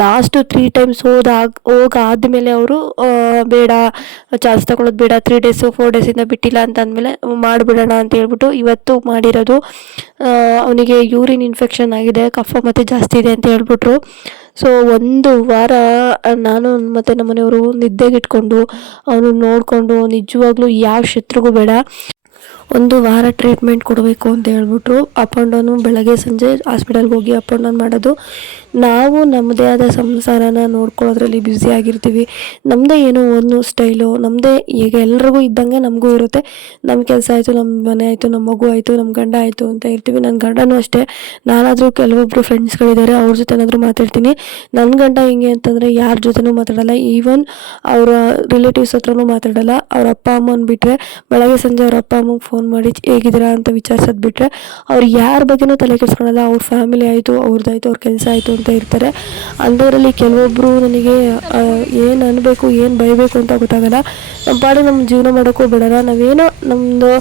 ಲಾಸ್ಟು ತ್ರೀ ಟೈಮ್ಸ್ ಹೋದಾಗ ಹೋಗಾದ್ಮೇಲೆ ಅವರು ಬೇಡ, ಚಾರ್ಜ್ ತಗೊಳ್ಳೋದು ಬೇಡ ತ್ರೀ ಡೇಸು ಫೋರ್ ಡೇಸಿಂದ ಬಿಟ್ಟಿಲ್ಲ ಅಂತ ಅಂದಮೇಲೆ ಮಾಡಿಬಿಡೋಣ ಅಂತ ಹೇಳ್ಬಿಟ್ಟು ಇವತ್ತು ಮಾಡಿರೋದು ಅವನಿಗೆ ಯೂರಿನ್ ಇನ್ಫೆಕ್ಷನ್ ಆಗಿದೆ ಕಫ ಮತ್ತೆ ಜಾಸ್ತಿ ಇದೆ ಅಂತ ಹೇಳ್ಬಿಟ್ರು. ಸೊ ಒಂದು ವಾರ ನಾನು ಮತ್ತು ನಮ್ಮ ಮನೆಯವರು ನಿದ್ದೆಗಿಟ್ಕೊಂಡು ಅವನು ನೋಡಿಕೊಂಡು ನಿಜವಾಗ್ಲೂ ಯಾವ ಶತ್ರುಗೂ ಬೇಡ. ಒಂದು ವಾರ ಟ್ರೀಟ್ಮೆಂಟ್ ಕೊಡಬೇಕು ಅಂತ ಹೇಳ್ಬಿಟ್ರು. ಅಪ್ ಆ್ಯಂಡ್ ಡೌನು ಬೆಳಗ್ಗೆ, ಸಂಜೆ ಹಾಸ್ಪಿಟಲ್ಗೆ ಹೋಗಿ ಅಪ್ ಆ್ಯಂಡ್ ಡೌನ್ ಮಾಡೋದು. ನಾವು ನಮ್ಮದೇ ಆದ ಸಂಸಾರನ ನೋಡ್ಕೊಳ್ಳೋದ್ರಲ್ಲಿ ಬ್ಯುಸಿ ಆಗಿರ್ತೀವಿ. ನಮ್ಮದೇ ಏನೋ ಒಂದು ಸ್ಟೈಲು ನಮ್ಮದೇ ಈಗ ಎಲ್ರಿಗೂ ಇದ್ದಂಗೆ ನಮಗೂ ಇರುತ್ತೆ. ನಮ್ಮ ಕೆಲಸ ಆಯಿತು ನಮ್ಮ ಮನೆ ಆಯಿತು ನಮ್ಮ ಮಗು ಆಯಿತು ನಮ್ಮ ಗಂಡ ಆಯಿತು ಅಂತ ಇರ್ತೀವಿ. ನನ್ನ ಗಂಡನೂ ಅಷ್ಟೇ. ನಾನಾದರೂ ಕೆಲವೊಬ್ಬರು ಫ್ರೆಂಡ್ಸ್ಗಳಿದ್ದಾರೆ ಅವ್ರ ಜೊತೆ ಏನಾದರೂ ಮಾತಾಡ್ತೀನಿ. ನನ್ನ ಗಂಡ ಹೆಂಗೆ ಅಂತಂದರೆ ಯಾರ ಜೊತೆನೂ ಮಾತಾಡಲ್ಲ. ಈವನ್ ಅವರ ರಿಲೇಟಿವ್ಸ್ ಹತ್ರನೂ ಮಾತಾಡಲ್ಲ. ಅವ್ರ ಅಪ್ಪ ಅಮ್ಮನ ಬಿಟ್ಟರೆ ಬೆಳಗ್ಗೆ ಸಂಜೆ ಅವ್ರ ಅಪ್ಪ ಅಮ್ಮಗೆ ಫೋನ್ ಮಾಡಿ, ಹೇಗಿದ್ದೀರಾ? ಅಂತ ವಿಚಾರಿಸೋದು ಬಿಟ್ಟರೆ ಅವ್ರು ಯಾರ ಬಗ್ಗೆನೂ ತಲೆ ಕೆಡಿಸ್ಕೊಳಲ್ಲ. ಅವ್ರ ಫ್ಯಾಮಿಲಿ ಆಯಿತು ಅವ್ರದ್ದಾಯಿತು ಅವ್ರ ಕೆಲಸ ಆಯಿತು ಅಂತ ಇರ್ತಾರೆ. ಅಂಥವರಲ್ಲಿ ಕೆಲವೊಬ್ಬರು ನನಗೆ ಏನು ಅನ್ನಬೇಕು ಏನು ಬೈಬೇಕು ಅಂತ ಗೊತ್ತಾಗಲ್ಲ. ನಮ್ಮ ಪಾಡಿ ನಮ್ಮ ಜೀವನ ಮಾಡೋಕ್ಕೂ ಬಿಡೋಲ್ಲ. ನಾವೇನೋ ನಮ್ಮದು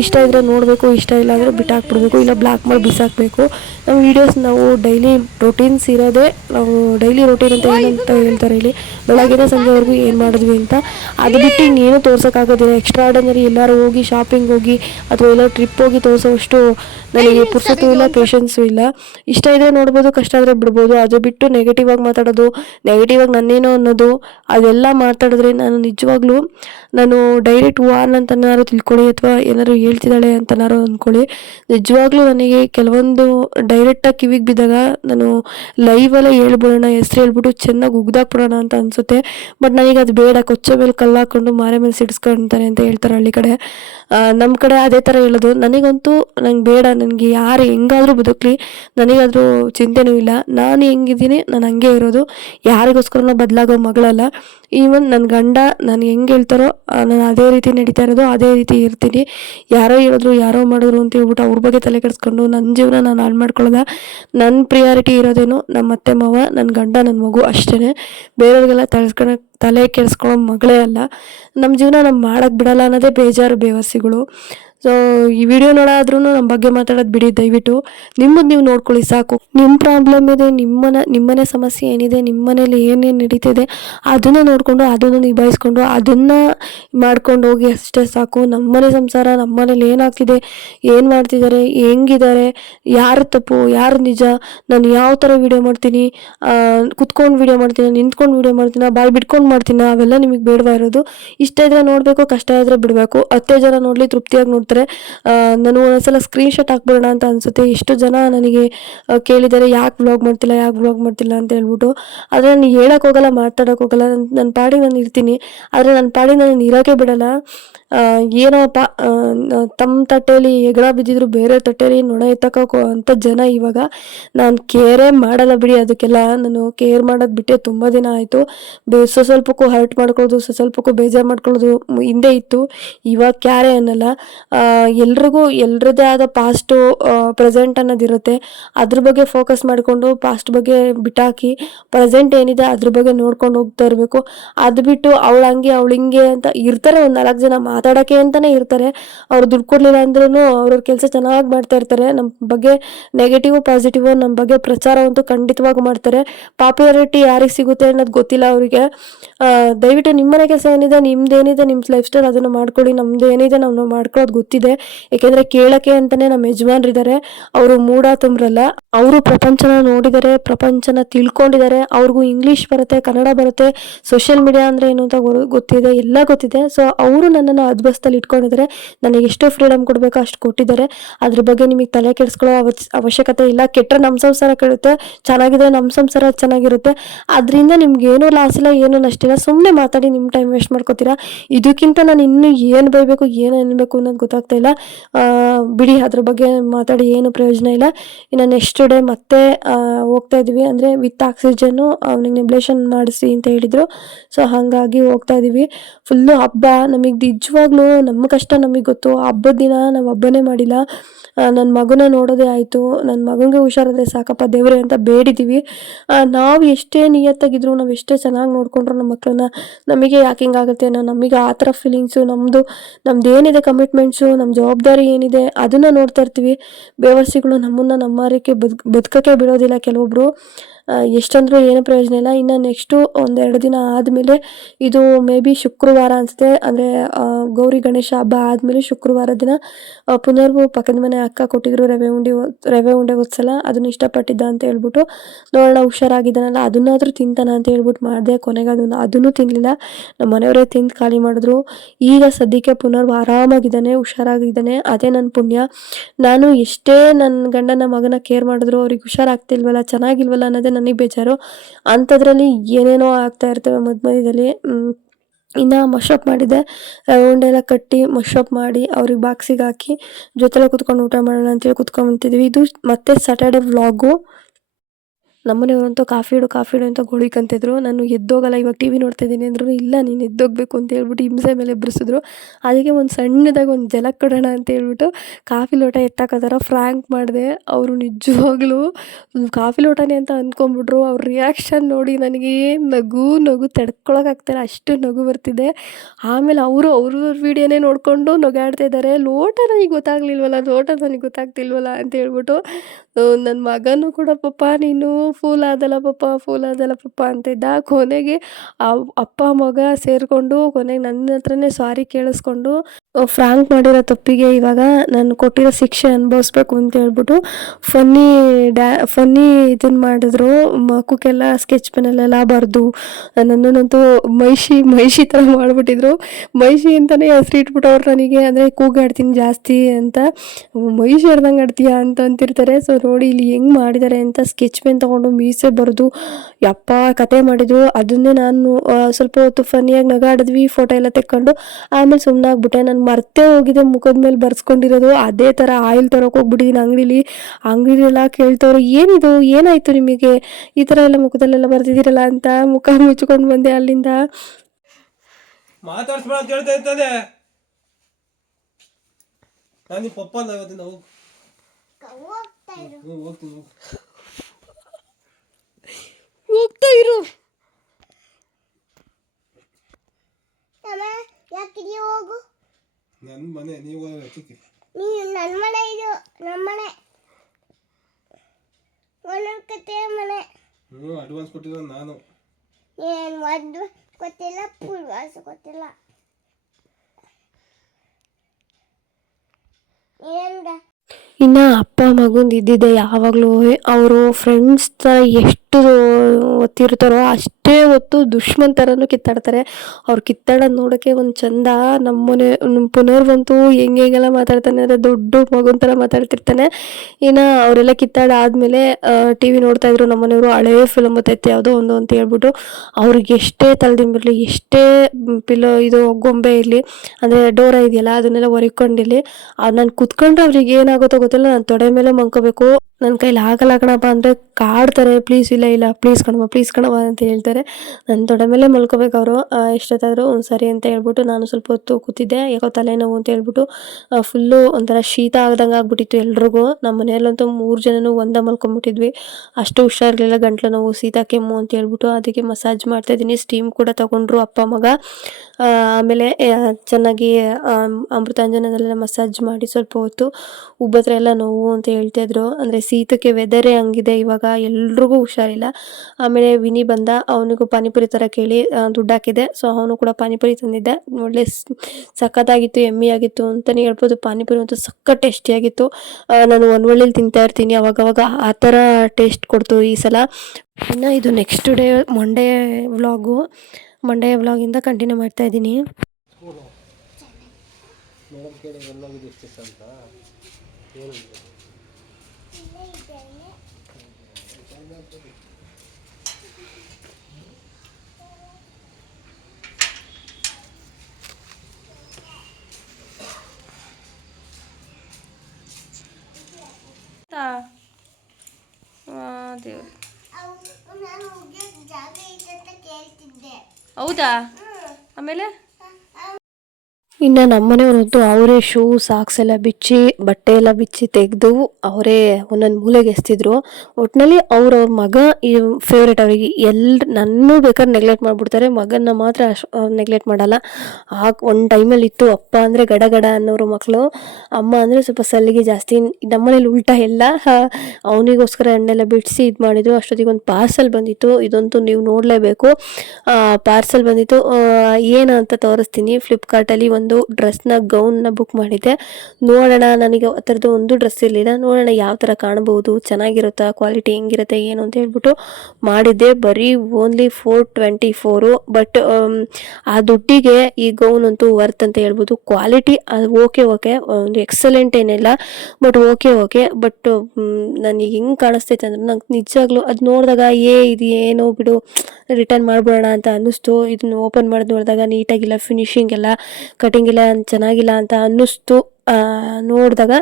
ಇಷ್ಟ ಇದ್ದರೆ ನೋಡಬೇಕು ಇಷ್ಟ ಇಲ್ಲ ಅಂದರೆ ಬಿಟ್ಟಾಕ್ಬಿಡ್ಬೇಕು ಇಲ್ಲ ಬ್ಲಾಕ್ ಮಾಡಿ ಬಿಸಾಕಬೇಕು. ನಮ್ಮ ವೀಡಿಯೋಸ್ ನಾವು ಡೈಲಿ ರೊಟೀನ್ಸ್ ಇರೋದೇ ನಾವು ಡೈಲಿ ರೊಟೀನ್ ಅಂತ ಏನಂತ ಹೇಳ್ತಾರೆ ಇಲ್ಲಿ ಬೆಳಗ್ಗೆ ಸಂಜೆವರೆಗೂ ಏನು ಮಾಡಿದ್ವಿ ಅಂತ. ಅದು ಬಿಟ್ಟು ಇನ್ನೇನು ತೋರ್ಸೋಕ್ಕಾಗೋದಿಲ್ಲ. ಆರ್ಡಿನರಿ ಎಲ್ಲರೂ ಹೋಗಿ ಶಾಪಿಂಗ್ ಹೋಗಿ ಅಥವಾ ಎಲ್ಲ ಟ್ರಿಪ್ ಹೋಗಿ ತೋರಿಸೋವಷ್ಟು ನನಗೆ ಪುರ್ಸೊತ್ತು ಇಲ್ಲ ಪೇಷನ್ಸು ಇಲ್ಲ. ಇಷ್ಟ ಇದ್ದರೆ ನೋಡ್ಬೋದು ಕಷ್ಟ ಆದರೆ ಬಿಡ್ಬೋದು. ಅದು ಬಿಟ್ಟು ನೆಗೆಟಿವ್ ಆಗಿ ಮಾತಾಡೋದು ನೆಗೆಟಿವ್ ಆಗಿ ನನ್ನೇನೋ ಅನ್ನೋದು, ಅದೆಲ್ಲ ಮಾತಾಡಿದ್ರೆ ನಾನು ನಿಜವಾಗ್ಲೂ ನಾನು ಡೈರೆಕ್ಟ್ ವಾನ್ ಅಂತನಾರು ತಿಳ್ಕೊಳ್ಳಿ ಅಥವಾ ಏನಾದ್ರು ಹೇಳ್ತಿದ್ದಾಳೆ ಅಂತನಾರು ಅಂದ್ಕೊಳ್ಳಿ ನಿಜವಾಗ್ಲೂ ನನಗೆ ಕೆಲವೊಂದು ಡೈರೆಕ್ಟಾಗಿ ಕಿವಿಗೆ ಬಿದ್ದಾಗ ನಾನು ಲೈವಲ್ಲೇ ಹೇಳ್ಬಿಡೋಣ, ಹೆಸ್ರು ಹೇಳ್ಬಿಟ್ಟು ಚೆನ್ನಾಗಿ ಉಗ್ದಾಕ್ಬಿಡೋಣ ಅಂತ ಅನಿಸುತ್ತೆ. ಬಟ್ ನನಗೆ ಅದು ಬೇಡ. ಕೊಚ್ಚೆ ಮೇಲೆ ಕಲ್ಲು ಹಾಕ್ಕೊಂಡು ಮಾರೆ ಮೇಲೆ ಸಿಡಿಸ್ಕೊಂತಾನೆ ಅಂತ ಹೇಳ್ತಾರೆ ಹಳ್ಳಿ ಕಡೆ. ನಮ್ಮ ಕಡೆ ಅದೇ ಥರ ಹೇಳೋದು. ನನಗಂತೂ ನಂಗೆ ಬೇಡ. ನನಗೆ ಯಾರು ಹೆಂಗಾದ್ರೂ ಬದುಕಲಿ. ನನಗಾದ್ರೂ ಚಿಂತೆನೂ ಇಲ್ಲ. ನಾನು ಹೆಂಗಿದ್ದೀನಿ, ನಾನು ಹಂಗೆ ಇರೋದು. ಯಾರಿಗೋಸ್ಕರ ಬದಲಾಗೋ ಮಗಳಲ್ಲ. ಈವನ್ ನನ್ನ ಗಂಡ ನಾನು ಹೆಂಗೆ ಹೇಳ್ತಾರೋ ನಾನು ಅದೇ ರೀತಿ ನಡೀತಾ ಇರೋದು, ಅದೇ ರೀತಿ ಇರ್ತೀನಿ. ಯಾರೋ ಹೇಳಿದ್ರು, ಯಾರೋ ಮಾಡಿದ್ರು ಅಂತ ಹೇಳ್ಬಿಟ್ಟು ಅವ್ರ ಬಗ್ಗೆ ತಲೆ ಕೆಡಿಸ್ಕೊಂಡು ನನ್ನ ಜೀವನ ನಾನು ಹಾಳು ಮಾಡ್ಕೊಳ್ಳೋದ. ನನ್ನ ಪ್ರಿಯಾರಿಟಿ ಇರೋದೇನು ನಮ್ಮ ಅತ್ತೆ ಮಾವ ನನ್ನ ಗಂಡ ನನ್ನ ಮಗು ಅಷ್ಟೇ ಬೇರೆಯವ್ರಿಗೆಲ್ಲ ತಳ್ಸ್ಕೊಳ ತಲೆ ಕೆಡಿಸ್ಕೊಳ್ಳೋ ಮಗಳೇ ಅಲ್ಲ. ನಮ್ಮ ಜೀವನ ನಮ್ಮ ಮಾಡೋಕ್ಕೆ ಬಿಡಲ್ಲ ಅನ್ನೋದೇ ಬೇಜಾರು ಬೇವಸಿಗಳು ಸೊ ಈ ವಿಡಿಯೋ ನೋಡಾದ್ರೂ ನಮ್ಮ ಬಗ್ಗೆ ಮಾತಾಡೋದು ಬಿಡಿ, ದಯವಿಟ್ಟು. ನಿಮ್ಮದು ನೀವು ನೋಡ್ಕೊಳ್ಳಿ, ಸಾಕು. ನಿಮ್ಮ ಪ್ರಾಬ್ಲಮ್ ಇದೆ, ನಿಮ್ಮನ, ನಿಮ್ಮನೆ ಸಮಸ್ಯೆ ಏನಿದೆ ನಿಮ್ಮ ಮನೇಲಿ ಏನೇನು ನಡೀತಿದೆ, ಅದನ್ನು ನೋಡಿಕೊಂಡು, ಅದನ್ನು ನಿಭಾಯಿಸ್ಕೊಂಡು, ಅದನ್ನು ಮಾಡ್ಕೊಂಡು ಹೋಗಿ ಅಷ್ಟೇ ಸಾಕು. ನಮ್ಮನೆ ಸಂಸಾರ, ನಮ್ಮನೇಲಿ ಏನಾಗ್ತಿದೆ, ಏನು ಮಾಡ್ತಿದ್ದಾರೆ, ಹೆಂಗಿದ್ದಾರೆ, ಯಾರು ತಪ್ಪು, ಯಾರು ನಿಜ, ನಾನು ಯಾವ ಥರ ವಿಡಿಯೋ ಮಾಡ್ತೀನಿ ಕುತ್ಕೊಂಡು ವೀಡಿಯೋ ಮಾಡ್ತೀನಿ, ನಿಂತ್ಕೊಂಡು ವಿಡಿಯೋ ಮಾಡ್ತೀನಿ, ಬಾಯಿ ಬಿಟ್ಕೊಂಡು ಮಾಡ್ತೀನಿ, ಅವೆಲ್ಲ ನಿಮಗೆ ಬೇಡವಾ ಇರೋದು. ಇಷ್ಟ ಇದ್ರೆ ನೋಡಬೇಕು, ಕಷ್ಟ ಇದ್ರೆ ಬಿಡಬೇಕು. ಹತ್ತೇ ಜನ ನೋಡಲಿ, ತೃಪ್ತಿಯಾಗಿ ನೋಡ್ತಾರೆ ಆ, ನಾನು ಒಂದ್ಸಲ ಸ್ಕ್ರೀನ್ ಶಾಟ್ ಹಾಕ್ಬಿಡೋಣ ಅಂತ ಅನಿಸುತ್ತೆ. ಎಷ್ಟು ಜನ ನನಗೆ ಕೇಳಿದ್ದಾರೆ ಯಾಕೆ ವ್ಲಾಗ್ ಮಾಡ್ತಿಲ್ಲ ಯಾಕೆ ವ್ಲಾಗ್ ಮಾಡ್ತಿಲ್ಲ ಅಂತ ಹೇಳ್ಬಿಟ್ಟು. ಆದರೆ ನಾನು ಹೇಳಕ್ಕೆ ಹೋಗಲ್ಲ ಮಾತಾಡೋಕೆ ಹೋಗಲ್ಲ. ನನ್ನ ನನ್ನ ಪಾಡಿಗೆ ನಾನು ಇರ್ತೀನಿ. ಆದರೆ ನನ್ನ ಪಾಡಿಗೆ ನಾನು ಇರೋಕೆ ಬಿಡಲ್ಲ. ಏನೋಪ್ಪ ತಮ್ಮ ತಟ್ಟೆಯಲ್ಲಿ ಹೆಗಡ ಬಿದ್ದಿದ್ರು ಬೇರೆ ತಟ್ಟೆಯಲ್ಲಿ ನೊಣ ಎತ್ತಕ್ಕೋ ಅಂತ ಜನ ಇವಾಗ ನಾನು ಕೇರೇ ಮಾಡಲ್ಲ ಬಿಡಿ ಅದಕ್ಕೆಲ್ಲ. ನಾನು ಕೇರ್ ಮಾಡೋದು ಬಿಟ್ಟೆ ತುಂಬ ದಿನ ಆಯಿತು. ಬೇ ಸ್ವ ಸ್ವಲ್ಪಕ್ಕೂ ಹರ್ಟ್ ಮಾಡ್ಕೊಳ್ಳೋದು ಸ್ವ ಸ್ವಲ್ಪಕ್ಕೂ ಬೇಜಾರು ಮಾಡ್ಕೊಳ್ಳೋದು ಹಿಂದೆ ಇತ್ತು. ಇವಾಗ ಕ್ಯಾರೆ ಅನ್ನಲ್ಲ. ಎಲ್ರಿಗೂ ಎಲ್ರದ್ದೇ ಆದ ಪಾಸ್ಟು ಪ್ರೆಸೆಂಟ್ ಅನ್ನೋದಿರುತ್ತೆ ಅದ್ರ ಬಗ್ಗೆ ಫೋಕಸ್ ಮಾಡಿಕೊಂಡು ಪಾಸ್ಟ್ ಬಗ್ಗೆ ಬಿಟ್ಟಾಕಿ ಪ್ರೆಸೆಂಟ್ ಏನಿದೆ ಅದ್ರ ಬಗ್ಗೆ ನೋಡ್ಕೊಂಡು ಹೋಗ್ತಾ ಇರಬೇಕು. ಅದು ಬಿಟ್ಟು ಅವಳು ಹಂಗೆ ಅವಳು ಹಿಂಗೆ ಅಂತ ಇರ್ತಾರೆ ಒಂದು ನಾಲ್ಕು ಜನ ಮಾತಾಡೋಕ್ಕೆ ಅಂತಲೇ ಇರ್ತಾರೆ. ಅವ್ರು ದುಡ್ಡು ಕೊಡಲಿಲ್ಲ ಅಂದ್ರೂ ಅವ್ರವ್ರ ಕೆಲಸ ಚೆನ್ನಾಗಿ ಮಾಡ್ತಾ ಇರ್ತಾರೆ. ನಮ್ಮ ಬಗ್ಗೆ ನೆಗೆಟಿವ್ ಪಾಸಿಟಿವ್ ನಮ್ಮ ಬಗ್ಗೆ ಪ್ರಚಾರವಂತೂ ಖಂಡಿತವಾಗಿ ಮಾಡ್ತಾರೆ. ಪಾಪ್ಯುಲಾರಿಟಿ ಯಾರಿಗೆ ಸಿಗುತ್ತೆ ಅನ್ನೋದು ಗೊತ್ತಿಲ್ಲ ಅವರಿಗೆ. ದಯವಿಟ್ಟು ನಿಮ್ಮನೆ ಕೆಲಸ ಏನಿದೆ ನಿಮ್ದೇನಿದೆ ನಿಮ್ಮ ಲೈಫ್ ಸ್ಟೈಲ್ ಅದನ್ನು ಮಾಡ್ಕೊಳ್ಳಿ. ನಮ್ದು ನಾವು ಮಾಡ್ಕೊಳ್ಳೋದು ಗೊತ್ತಿದೆ. ಏಕೆಂದರೆ ಕೇಳೋಕ್ಕೆ ಅಂತಲೇ ನಮ್ಮ ಯಜಮಾನ್ರಿದ್ದಾರೆ ಅವರು ಮೂಡ ತುಂಬ್ರಲ್ಲ. ಅವರು ಪ್ರಪಂಚನ ನೋಡಿದರೆ, ಪ್ರಪಂಚನ ತಿಳ್ಕೊಂಡಿದ್ದಾರೆ ಅವ್ರಿಗೂ ಇಂಗ್ಲೀಷ್ ಬರುತ್ತೆ, ಕನ್ನಡ ಬರುತ್ತೆ ಸೋಷಿಯಲ್ ಮೀಡಿಯಾ ಅಂದರೆ ಏನು ಅಂತ ಗೊತ್ತಿದೆ, ಎಲ್ಲ ಗೊತ್ತಿದೆ. ಸೊ ಅವರು ನನ್ನನ್ನು ಅದ್ಬಸ್ತಲ್ಲಿ ಇಟ್ಕೊಂಡಿದ್ದಾರೆ ನನಗೆ ಎಷ್ಟು ಫ್ರೀಡಮ್ ಕೊಡಬೇಕೋ, ಅಷ್ಟು ಕೊಟ್ಟಿದ್ದಾರೆ. ಅದ್ರ ಬಗ್ಗೆ ನಿಮಗೆ ತಲೆ ಕೆಡಿಸ್ಕೊಳ್ಳೋ ಅವಶ್ಯಕತೆ ಇಲ್ಲ. ಕೆಟ್ಟರೆ ನಮ್ಮ ಸಂಸಾರ ಕೆಡುತ್ತೆ, ಚೆನ್ನಾಗಿದ್ರೆ ನಮ್ಮ ಸಂಸಾರ ಚೆನ್ನಾಗಿರುತ್ತೆ. ಅದರಿಂದ ನಿಮ್ಗೆ ಏನು ಲಾಸ್ ಇಲ್ಲ, ಏನೂ ನಷ್ಟ ಇಲ್ಲ. ಸುಮ್ಮನೆ ಮಾತಾಡಿ ನಿಮ್ಮ ಟೈಮ್ ವೇಸ್ಟ್ ಮಾಡ್ಕೋತೀರಾ? ಇದಕ್ಕಿಂತ ನಾನು ಇನ್ನೂ ಏನು ಬೈಬೇಕು, ಏನು ಅನ್ಬೇಕು ಅನ್ನೋದು ಗೊತ್ತಾಗ್ತಾ ಇಲ್ಲ. ಬಿಡಿ, ಅದ್ರ ಬಗ್ಗೆ ಮಾತಾಡಿ ಏನು ಪ್ರಯೋಜನ ಇಲ್ಲ. ಇನ್ನು ನೆಕ್ಸ್ಟ್ ಡೇ ಮತ್ತೆ ಹೋಗ್ತಾ ಇದ್ವಿ. ಅಂದರೆ ವಿತ್ ಆಕ್ಸಿಜನ್ನು ಅವನಿಗೆ ನೆಬ್ಲೇಷನ್ ಮಾಡಿಸಿ ಅಂತ ಹೇಳಿದರು. ಸೊ ಹಾಗಾಗಿ ಹೋಗ್ತಾ ಇದ್ದೀವಿ ಫುಲ್ಲು ಹಬ್ಬ, ನಮಗೆ ನಿಜವಾಗ್ಲೂ ನಮ್ಮ ಕಷ್ಟ ನಮಗೆ ಗೊತ್ತು. ಹಬ್ಬದ ದಿನ ನಾವು ಹಬ್ಬನೇ ಮಾಡಿಲ್ಲ. ನನ್ನ ಮಗನ ನೋಡೋದೇ ಆಯಿತು. ನನ್ನ ಮಗನಿಗೆ ಹುಷಾರಾದ್ರೆ ಸಾಕಪ್ಪ ದೇವರೇ ಅಂತ ಬೇಡಿದ್ದೀವಿ ನಾವು ಎಷ್ಟೇ ನಿಯತ್ತಾಗಿದ್ರು, ನಾವು ಎಷ್ಟೇ ಚೆನ್ನಾಗಿ ನೋಡಿಕೊಂಡ್ರು ನಮ್ಮ ಮಕ್ಕಳನ್ನ ನಮಗೆ ಯಾಕೆ ಹಿಂಗಾಗುತ್ತೆ ಅನ್ನೋ, ನಮಗೆ ಆ ಥರ ಫೀಲಿಂಗ್ಸು ನಮ್ಮದು ನಮ್ದು ಏನಿದೆ ಕಮಿಟ್ಮೆಂಟ್ಸು ನಮ್ಮ ಜವಾಬ್ದಾರಿ ಏನಿದೆ ಅದನ್ನು ನೋಡ್ತಾ ಇರ್ತೀವಿ. ಬೇವರ್ಸಿಗಳು ನಮ್ಮನ್ನು ಹರ್ಯಕ್ಕೆ ಬದುಕ ಬದುಕೋಕ್ಕೆ ಬಿಡೋದಿಲ್ಲ ಕೆಲವೊಬ್ಬರು ಎಷ್ಟಂದ್ರೂ ಏನು ಪ್ರಯೋಜನ ಇಲ್ಲ. ಇನ್ನು ನೆಕ್ಸ್ಟು ಒಂದೆರಡು ದಿನ ಆದಮೇಲೆ ಇದು ಮೇ ಬಿ ಶುಕ್ರವಾರ ಅನಿಸುತ್ತೆ. ಅಂದರೆ ಗೌರಿ ಗಣೇಶ ಹಬ್ಬ ಆದಮೇಲೆ ಶುಕ್ರವಾರ ದಿನ ಪುನರ್ವು ಪಕ್ಕದ ಮನೆ ಅಕ್ಕ ಕೊಟ್ಟಿದ್ರು ರವೆ ಉಂಡೆ ರವೆ ಉಂಡೆ ಒತ್ಸಲ ಅದನ್ನು ಇಷ್ಟಪಟ್ಟಿದ್ದ ಅಂತ ಹೇಳ್ಬಿಟ್ಟು, ನೋಡೋಣ ಹುಷಾರಾಗಿದ್ದಾನಲ್ಲ, ಅದನ್ನಾದರೂ ತಿಂತಾನ ಅಂತ ಹೇಳ್ಬಿಟ್ಟು ಮಾಡಿದೆ. ಕೊನೆಗೆ ಅದನ್ನು ಅದನ್ನು ತಿನ್ನಲಿಲ್ಲ ನಮ್ಮ ಮನೆಯವರೇ ತಿಂದು ಖಾಲಿ ಮಾಡಿದ್ರು. ಈಗ ಸದ್ಯಕ್ಕೆ ಪುನರ್ವ ಆರಾಮಾಗಿದ್ದಾನೆ, ಹುಷಾರಾಗಿದ್ದಾನೆ. ಅದೇ ನನ್ನ ಪುಣ್ಯ. ನಾನು ಎಷ್ಟೇ ನನ್ನ ಗಂಡನ ಮಗನ ಕೇರ್ ಮಾಡಿದ್ರು, ಅವ್ರಿಗೆ ಹುಷಾರಾಗ್ತಿಲ್ವಲ್ಲ, ಚೆನ್ನಾಗಿಲ್ವಲ್ಲ ಅನ್ನೋದೇ ನನಗೆ ಬೇಜಾರು ಅಂಥದ್ರಲ್ಲಿ ಏನೇನೋ ಆಗ್ತಾ ಇರ್ತವೆ ಮಧ್ಯ ಮಧ್ಯದಲ್ಲಿ ಇನ್ನು ಮಶ್ರಪ್ ಮಾಡಿದ್ದೆ. ರೌಂಡ್ ಎಲ್ಲ ಕಟ್ಟಿ ಮಶ್ರಪ್ ಮಾಡಿ ಅವ್ರಿಗೆ ಬಾಕ್ಸಿಗೆ ಹಾಕಿ ಜೊತೆಲೆ ಕುತ್ಕೊಂಡು ಊಟ ಮಾಡೋಣ ಅಂತೇಳಿ ಕುತ್ಕೊಂಡ್ಬಂತಿದ್ವಿ ಇದು ಮತ್ತೆ ಸ್ಯಾಟರ್ಡೆ ವ್ಲಾಗು ನಮ್ಮನೆಯವರಂತೂ ಕಾಫಿ ಇಡು ಕಾಫಿ ಇಡು ಅಂತ ಗೋಳಿಕಂತಿದ್ರು ನಾನು ಎದ್ದೋಗಲ್ಲ, ಇವಾಗ ಟಿ ವಿ ನೋಡ್ತಿದ್ದೀನಿ ಅಂದ್ರು ಇಲ್ಲ, ನೀನು ಎದ್ದೋಗ್ಬೇಕು ಅಂತ ಹೇಳ್ಬಿಟ್ಟು ಹಿಂಸೆ ಮೇಲೆ ಎಬ್ಬರಿಸಿದ್ರು. ಅದಕ್ಕೆ ಒಂದು ಸಣ್ಣದಾಗಿ ಒಂದು ಜಲ ಕೊಡೋಣ ಅಂತ ಹೇಳ್ಬಿಟ್ಟು ಕಾಫಿ ಲೋಟ ಎತ್ತಾಕೋದಾರ ಫ್ರ್ಯಾಂಕ್ ಮಾಡಿದೆ. ಅವರು ನಿಜವಾಗ್ಲೂ ಕಾಫಿ ಲೋಟನೇ ಅಂತ ಅಂದ್ಕೊಂಬಿಟ್ರು ಅವ್ರ ರಿಯಾಕ್ಷನ್ ನೋಡಿ ನನಗೆ ನಗು ನಗು ತಡ್ಕೊಳಕ್ಕಾಗ್ತಾಯಿಲ್ಲ ಅಷ್ಟು ನಗು ಬರ್ತಿದೆ. ಆಮೇಲೆ ಅವರು, ಅವ್ರ ವಿಡಿಯೋನೇ ನೋಡಿಕೊಂಡು ನಗಾಡ್ತಾ ಇದ್ದಾರೆ ಲೋಟ ನನಗೆ ಗೊತ್ತಾಗ್ಲಿಲ್ವಲ್ಲ, ಲೋಟ ನನಗೆ ಗೊತ್ತಾಗ್ತಿಲ್ವಲ್ಲ ಅಂತ ಹೇಳ್ಬಿಟ್ಟು ನನ್ನ ಮಗನೂ ಕೂಡ ಪಪ್ಪ ನೀನು ಫೂಲ್ ಆದಲ್ಲ ಪಪ್ಪ ಫೂಲ್ ಆದಲ್ಲ ಪಪ್ಪ ಅಂತಿದ್ದ. ಕೊನೆಗೆ ಅಪ್ಪ, ಮಗ ಸೇರಿಕೊಂಡು ಕೊನೆಗೆ ನನ್ನ ಹತ್ರನೇ ಸಾರಿ ಕೇಳಿಸ್ಕೊಂಡು ಫ್ರಾಂಕ್ ಮಾಡಿರೋ ತಪ್ಪಿಗೆ ಇವಾಗ ನಾನು ಕೊಟ್ಟಿರೋ ಶಿಕ್ಷೆ ಅನುಭವಿಸ್ಬೇಕು ಅಂತ ಹೇಳ್ಬಿಟ್ಟು ಫನ್ನಿ ಡ್ಯಾ, ಫನ್ನಿ ಇದನ್ನ ಮಾಡಿದ್ರು. ಮಕ್ಕಕ್ಕೆಲ್ಲ ಸ್ಕೆಚ್ ಪೆನ್ನಲ್ಲೆಲ್ಲ ಬರೆದು ನನ್ನನ್ನಂತೂ ಮೈಷಿ ಮೈಷಿ ಥರ ಮಾಡಿಬಿಟ್ಟಿದ್ರು. ಮೈಷಿ ಅಂತಲೇ ಹೆಸ್ರು ಇಟ್ಬಿಟ್ಟವ್ರು ನನಗೆ, ಅಂದರೆ ಕೂಗಾಡ್ತೀನಿ ಜಾಸ್ತಿ ಅಂತ. ಮೈಷಿ ಹಿಡ್ದಂಗೆ ಆಡ್ತೀಯಾ ಅಂತ ಅಂತಿರ್ತಾರೆ. ಸೊ ನೋಡಿ ಇಲ್ಲಿ ಹೆಂಗೆ ಮಾಡಿದ್ದಾರೆ ಅಂತ, ಸ್ಕೆಚ್ ಪೆನ್ ತೊಗೊಂಡು ಮೀಸೆ ಬರೆದು ಯಪ್ಪ ಕತೆ ಮಾಡಿದ್ರು. ಅದನ್ನೇ ನಾನು ಸ್ವಲ್ಪ ಹೊತ್ತು ಫನ್ನಿಯಾಗಿ ನಗಾಡಿದ್ವಿ ಫೋಟೋ ಎಲ್ಲ ತೆಕ್ಕೊಂಡು. ಆಮೇಲೆ ಸುಮ್ಮನೆ ಆಗ್ಬಿಟ್ಟೆ. ನಾನು ಮರ್ತೇ ಹೋಗಿದೆ ಮುಖದ ಮೇಲೆ ಬರ್ಸ್ಕೊಂಡಿರೋದು. ಅದೇ ಥರ ಆಯಿಲ್ ತರೋಕೆ ಹೋಗ್ಬಿಟ್ಟಿದ್ದೀನಿ ಅಂಗಡೀಲಿ. ಅಂಗಡಿಲೆಲ್ಲ ಕೇಳ್ತವ್ರು ಏನಿದು? ಏನಾಯಿತು ನಿಮಗೆ? ಈ ಥರ ಎಲ್ಲ ಮುಖದಲ್ಲೆಲ್ಲ ಬರ್ತಿದ್ದೀರಲ್ಲ ಅಂತ ಮುಖ ಮುಚ್ಕೊಂಡು ಬಂದೆ ಅಲ್ಲಿಂದ. ಮಾತಾಡ್ಸ್ಬೇಡ ಅಂತ ಹೇಳ್ತಾ ಇರ್ತದೆ. ನಾನು ಪಪ್ಪ ಅಲ್ಲ ಇವತ್ತಿಂದ ಹೋಗು ಹೋಗ್ತಾ ಇರು. ಯಾಕಿದೀಯ ಹೋಗು? ನನ್ನ ಮನೆ ನೀವು ಚಿಕ್ಕಿ ನೀನು ನನ್ನ ಮನೆ ಇದು ನಮ್ಮ ಮನೆ. ಒಂದೊಂದು ಕತೆ ಮನೆ. ಹ್ಞೂ ಅಡ್ವಾನ್ಸ್ ಕೊಟ್ಟಿರೋ ನಾನು. ಏನು ಅದು ಗೊತ್ತಿಲ್ಲ ಫುಲ್ ವಾಸ ಗೊತ್ತಿಲ್ಲ. ಏನು ಇನ್ನು ಅಪ್ಪ ಮಗುಂದು ಇದ್ದಿದ್ದೆ ಯಾವಾಗಲೂ. ಅವರು ಫ್ರೆಂಡ್ಸ್ ಥರ ಎಷ್ಟು ಹೊತ್ತಿರ್ತಾರೋ ಅಷ್ಟೇ ಹೊತ್ತು ದುಶ್ಮನ್ ಥರನು ಕಿತ್ತಾಡ್ತಾರೆ. ಅವ್ರು ಕಿತ್ತಾಡೋದು ನೋಡೋಕ್ಕೆ ಒಂದು ಚಂದ ನಮ್ಮನೆ ನಮ್ಮ ಪುನರ್ವಂತೂ ಹೆಂಗೆ ಹೆಂಗೆಲ್ಲ ಮಾತಾಡ್ತಾನೆ ಅಂದರೆ ದೊಡ್ಡ ಮಗುನ ಥರ ಮಾತಾಡ್ತಿರ್ತಾನೆ. ಇನ್ನು ಅವರೆಲ್ಲ ಕಿತ್ತಾಡ ಆದಮೇಲೆ ಟಿ ವಿ ನೋಡ್ತಾಯಿದ್ರು ನಮ್ಮನೆಯವರು, ಹಳೇ ಫಿಲಮ್ ಗೊತ್ತೈತೆ ಯಾವುದೋ ಒಂದು ಅಂತ ಹೇಳ್ಬಿಟ್ಟು ಅವ್ರಿಗೆ ಎಷ್ಟೇ ತಲೆದಿಂಬಿರಲಿ, ಎಷ್ಟೇ ಪಿಲೋ, ಇದು ಗೊಂಬೆ ಇರಲಿ, ಅಂದರೆ ಡೋರ ಇದೆಯಲ್ಲ, ಅದನ್ನೆಲ್ಲ ಒರಿಕೊಂಡಿರಲಿ ನಾನು ಕುತ್ಕೊಂಡ್ರೆ ಅವ್ರಿಗೆ ಏನಾಗುತ್ತೋ ಗೊತ್ತಿಲ್ಲ, ನಾನು ತೊಡೆ ಮೇಲೆ ಮಲ್ಕೋಬೇಕು ನನ್ನ ಕೈಲಿ ಆಗಲ್ಲ ಕಣಪ್ಪ ಅಂದರೆ ಕಾಡ್ತಾರೆ ಪ್ಲೀಸ್ ಇಲ್ಲ ಇಲ್ಲ ಪ್ಲೀಸ್ ಕಣಮ್ಮ ಪ್ಲೀಸ್ ಕಣಮ್ಮ ಅಂತ ಹೇಳ್ತಾರೆ. ನನ್ನ ತೊಡೆ ಮೇಲೆ ಮಲ್ಕೋಬೇಕು ಅವರು. ಎಷ್ಟೊತ್ತಾದರೂ ಒಂದು ಸರಿ ಅಂತ ಹೇಳ್ಬಿಟ್ಟು ನಾನು ಸ್ವಲ್ಪ ಹೊತ್ತು ಕೂತಿದ್ದೆ. ಯಾಕೋ ತಲೆನೋವು ಅಂತ ಹೇಳ್ಬಿಟ್ಟು ಫುಲ್ಲು ಒಂಥರ ಶೀತ ಆಗ್ದಂಗೆ ಆಗ್ಬಿಟ್ಟಿತ್ತು ಎಲ್ರಿಗೂ. ನಮ್ಮ ಮನೆಯಲ್ಲಂತೂ ಮೂರು ಜನನೂ ಒಂದೇ ಮಲ್ಕೊಂಬಿಟ್ಟಿದ್ವಿ. ಅಷ್ಟು ಹುಷಾರಿರಲಿಲ್ಲ ಗಂಟ್ಲು ನೋವು ಶೀತ ಕೆಮ್ಮು ಅಂತ ಹೇಳ್ಬಿಟ್ಟು. ಅದಕ್ಕೆ ಮಸಾಜ್ ಮಾಡ್ತಾಯಿದ್ದೀನಿ ಸ್ಟೀಮ್ ಕೂಡ ತೊಗೊಂಡ್ರು ಅಪ್ಪ ಮಗ. ಆಮೇಲೆ ಚೆನ್ನಾಗಿ ಅಮೃತಾಂಜನದಲ್ಲೆಲ್ಲ ಮಸಾಜ್ ಮಾಡಿ ಸ್ವಲ್ಪ ಹೊತ್ತು ಉಬ್ಬತ್ರ ಎಲ್ಲ ನೋವು ಅಂತ ಹೇಳ್ತಾಯಿದ್ರು ಅಂದರೆ ಶೀತಕ್ಕೆ ವೆದರೇ ಹಂಗಿದೆ, ಇವಾಗ ಎಲ್ರಿಗೂ ಹುಷಾರಿಲ್ಲ. ಆಮೇಲೆ ವಿನಿ ಬಂದ, ಅವನಿಗೂ ಪಾನಿಪುರಿ ಥರ ಕೇಳಿ ದುಡ್ಡು ಹಾಕಿದೆ. ಸೊ ಅವನು ಕೂಡ ಪಾನಿಪುರಿ ತಂದಿದ್ದೆ. ಒಳ್ಳೆ ಸಖತ್ತಾಗಿತ್ತು ಎಮ್ಮಿ ಆಗಿತ್ತು ಅಂತಲೇ ಹೇಳ್ಬೋದು. ಪಾನಿಪುರಿ ಅಂತೂ ಸಖತ್ ಟೇಸ್ಟಿಯಾಗಿತ್ತು ನಾನು ಒಳ್ಳೆಲಿ ತಿಂತಾ ಇರ್ತೀನಿ. ಅವಾಗವಾಗ ಆ ಥರ ಟೇಸ್ಟ್ ಕೊಡ್ತು ಈ ಸಲ. ಇನ್ನು ಇದು next day Monday vlog Monday ವ್ಲಾಗಿಂದ continue ಮಾಡ್ತಾ ಇದ್ದೀನಿ. ಮೇಡಮ್ ಕೇಳಿ ಎಲ್ಲೋಗಿದೆ ಎಷ್ಟು ಅಂತ ಹೇಳಿದ್ರು ದೇವ್ರು ಹೌದಾ? ಆಮೇಲೆ? ಇನ್ನು ನಮ್ಮನೆಯವರದ್ದು ಅವರೇ ಶೂ, ಸಾಕ್ಸ್ ಎಲ್ಲ ಬಿಚ್ಚಿ, ಬಟ್ಟೆ ಎಲ್ಲ ಬಿಚ್ಚಿ ತೆಗೆದು ಅವರೇ ಒಂದೊಂದು ಮೂಲೆಗೆ ಎಸ್ತಿದ್ರು. ಒಟ್ಟಿನಲ್ಲಿ ಅವ್ರ ಮಗ ಫೇವ್ರೇಟ್ ಅವರಿಗೆ ಎಲ್ರು ನನ್ನೂ ಬೇಕಾದ್ರೆ ನೆಗ್ಲೆಕ್ಟ್ ಮಾಡಿಬಿಡ್ತಾರೆ ಮಗನ ಮಾತ್ರ ಅಷ್ಟು ನೆಗ್ಲೆಕ್ಟ್ ಮಾಡಲ್ಲ. ಆಗ ಒಂದು ಟೈಮಲ್ಲಿ ಇತ್ತು ಅಪ್ಪ ಅಂದರೆ ಗಡ ಗಡ ಅನ್ನೋರು ಮಕ್ಕಳು ಅಮ್ಮ ಅಂದರೆ ಸ್ವಲ್ಪ ಸಲ್ಲಿಗೆ ಜಾಸ್ತಿ. ನಮ್ಮನೇಲಿ ಉಲ್ಟಾ ಎಲ್ಲ ಅವನಿಗೋಸ್ಕರ ಎಣ್ಣೆಲ್ಲ ಬಿಡಿಸಿ ಇದು ಮಾಡಿದ್ರು. ಅಷ್ಟೊತ್ತಿಗೆ ಒಂದು ಪಾರ್ಸಲ್ ಬಂದಿತ್ತು. ಇದಂತೂ ನೀವು ನೋಡಲೇಬೇಕು. ಪಾರ್ಸಲ್ ಬಂದಿತ್ತು. ಏನಂತ ತೋರಿಸ್ತೀನಿ. ಫ್ಲಿಪ್ಕಾರ್ಟಲ್ಲಿ ಒಂದು ಡ್ರೆಸ್ನ ಗೌನ್ನ ಬುಕ್ ಮಾಡಿದ್ದೆ. ನೋಡೋಣ, ನನಗೆ ಆ ಥರದ್ದು ಒಂದು ಡ್ರೆಸ್ ಇರಲಿಲ್ಲ. ನೋಡೋಣ ಯಾವ ಥರ ಕಾಣಬಹುದು ಚೆನ್ನಾಗಿರುತ್ತಾ, ಕ್ವಾಲಿಟಿ ಹೆಂಗಿರುತ್ತೆ, ಏನು ಅಂತ ಹೇಳ್ಬಿಟ್ಟು ಮಾಡಿದ್ದೆ. ಬರೀ only four twenty four. But ಆ ದುಡ್ಡಿಗೆ ಈ ಗೌನ್ ಅಂತೂ ವರ್ತ್ ಅಂತ ಹೇಳ್ಬೋದು. Quality okay okay. ಒಂದು ಎಕ್ಸಲೆಂಟ್ ಏನಿಲ್ಲ, ಬಟ್ ಓಕೆ ಓಕೆ. ಬಟ್ ನನಗೆ ಹೆಂಗೆ ಕಾಣಿಸ್ತೈತೆ ಅಂದ್ರೆ ನಂಗೆ ನಿಜವಾಗ್ಲೂ ಅದು ನೋಡಿದಾಗ, ಏ, ಇದು ಏನೋ ಬಿಡು. ರಿಟರ್ನ್ ಮಾಡ್ಬಿಡೋಣ ಅಂತ ಅನ್ನಿಸ್ತು. ಇದನ್ನು ಓಪನ್ ಮಾಡಿದ ನೋಡಿದಾಗ ನೀಟಾಗಿಲ್ಲ ಫಿನಿಶಿಂಗ್ ಎಲ್ಲ ಕಟಿಂಗ್ ಇಲ್ಲ ಚೆನ್ನಾಗಿಲ್ಲ ಅಂತ ಅನ್ನಿಸ್ತು. ನೋಡಿದಾಗ,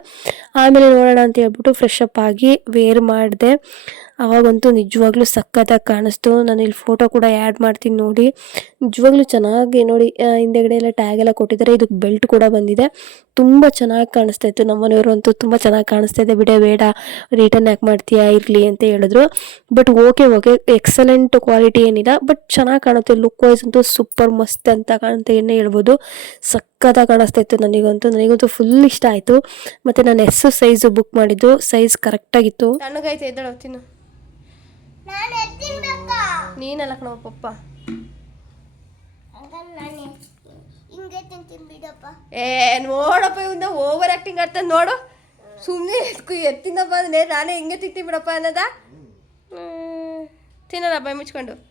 ಆಮೇಲೆ ನೋಡೋಣ ಅಂತ ಹೇಳ್ಬಿಟ್ಟು ಫ್ರೆಶ್ ಅಪ್ ಆಗಿ ವೇರ್ ಮಾಡಿದೆ. ಅವಾಗಂತೂ ನಿಜವಾಗ್ಲೂ ಸಖತ್ತಾಗಿ ಕಾಣಿಸ್ತು. ನಾನು ಇಲ್ಲಿ ಫೋಟೋ ಕೂಡ ಆ್ಯಡ್ ಮಾಡ್ತೀನಿ ನೋಡಿ. ನಿಜವಾಗ್ಲೂ ಚೆನ್ನಾಗಿ ನೋಡಿ ಹಿಂದೆಗಡೆ ಎಲ್ಲ ಟ್ಯಾಗ್ ಎಲ್ಲ ಕೊಟ್ಟಿದ್ದಾರೆ ಇದಕ್ಕೆ ಬೆಲ್ಟ್ ಕೂಡ ಬಂದಿದೆ. ತುಂಬ ಚೆನ್ನಾಗಿ ಕಾಣಿಸ್ತಾ ಇತ್ತು. ನಮ್ಮನೆಯವರು ಅಂತೂ ತುಂಬ ಚೆನ್ನಾಗಿ ಕಾಣಿಸ್ತಾ ಇದೆ. ಬಿಡೇ, ಬೇಡ ರಿಟರ್ನ್ ಯಾಕೆ ಮಾಡ್ತೀಯಾ, ಇರಲಿ ಅಂತ ಹೇಳಿದ್ರು. But okay okay excellent quality ಏನಿಲ್ಲ. ಬಟ್ ಚೆನ್ನಾಗಿ ಕಾಣುತ್ತೆ. ಲುಕ್ ವೈಸ್ ಅಂತೂ ಸೂಪರ್ ಮಸ್ತ್ ಅಂತ ಕಾಣುತ್ತೆ ಏನೇ ಹೇಳ್ಬೋದು. ಸಖತ್ತಾಗಿ ಕಾಣಿಸ್ತಾ ಇತ್ತು ನನಗಂತೂ. ನನಗಂತೂ ಫುಲ್ ಇಷ್ಟ ಆಯಿತು. ಮತ್ತು ನಾನು ಎಸ್ ಸೈಜು ಬುಕ್ ಮಾಡಿದ್ದು. ಸೈಜ್ ಕರೆಕ್ಟಾಗಿತ್ತು ನನಗೈತೆ ಎದ್ದಳು ತಿನ್ನು ನೀನಲ್ಲ ಕಣವ ಪಪ್ಪ. ಹಂಗಲ್ಲ ನಾನು ಹಿಂಗೆ ಬಿಡಪ್ಪ. ಏ ನೋಡಪ್ಪ ಇವಂದ ಓವರ್ ಆ್ಯಕ್ಟಿಂಗ್ ಆಡ್ತಾನೆ ನೋಡು. ಸುಮ್ಮನೆ ಎತ್ತಿನಪ್ಪ ಬಂದ್ರೆ ನಾನೇ ಹಿಂಗೆ ತಿಂತೀನಿ ಬಿಡಪ್ಪ ಅನ್ನೋದ? ಹ್ಮ್. ತಿನ್ನಲ್ಲ ಬಾಯಿ ಮುಚ್ಕೊಂಡು.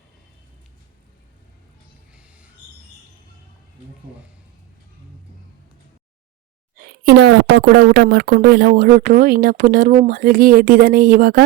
ಇನ್ನು ಅವ್ರ ಅಪ್ಪ ಕೂಡ ಊಟ ಮಾಡಿಕೊಂಡು ಎಲ್ಲ ಹೊರಟರು. ಇನ್ನು ಪುನರ್ವು ಮಲಗಿ ಎದ್ದಿದ್ದಾನೆ. ಇವಾಗ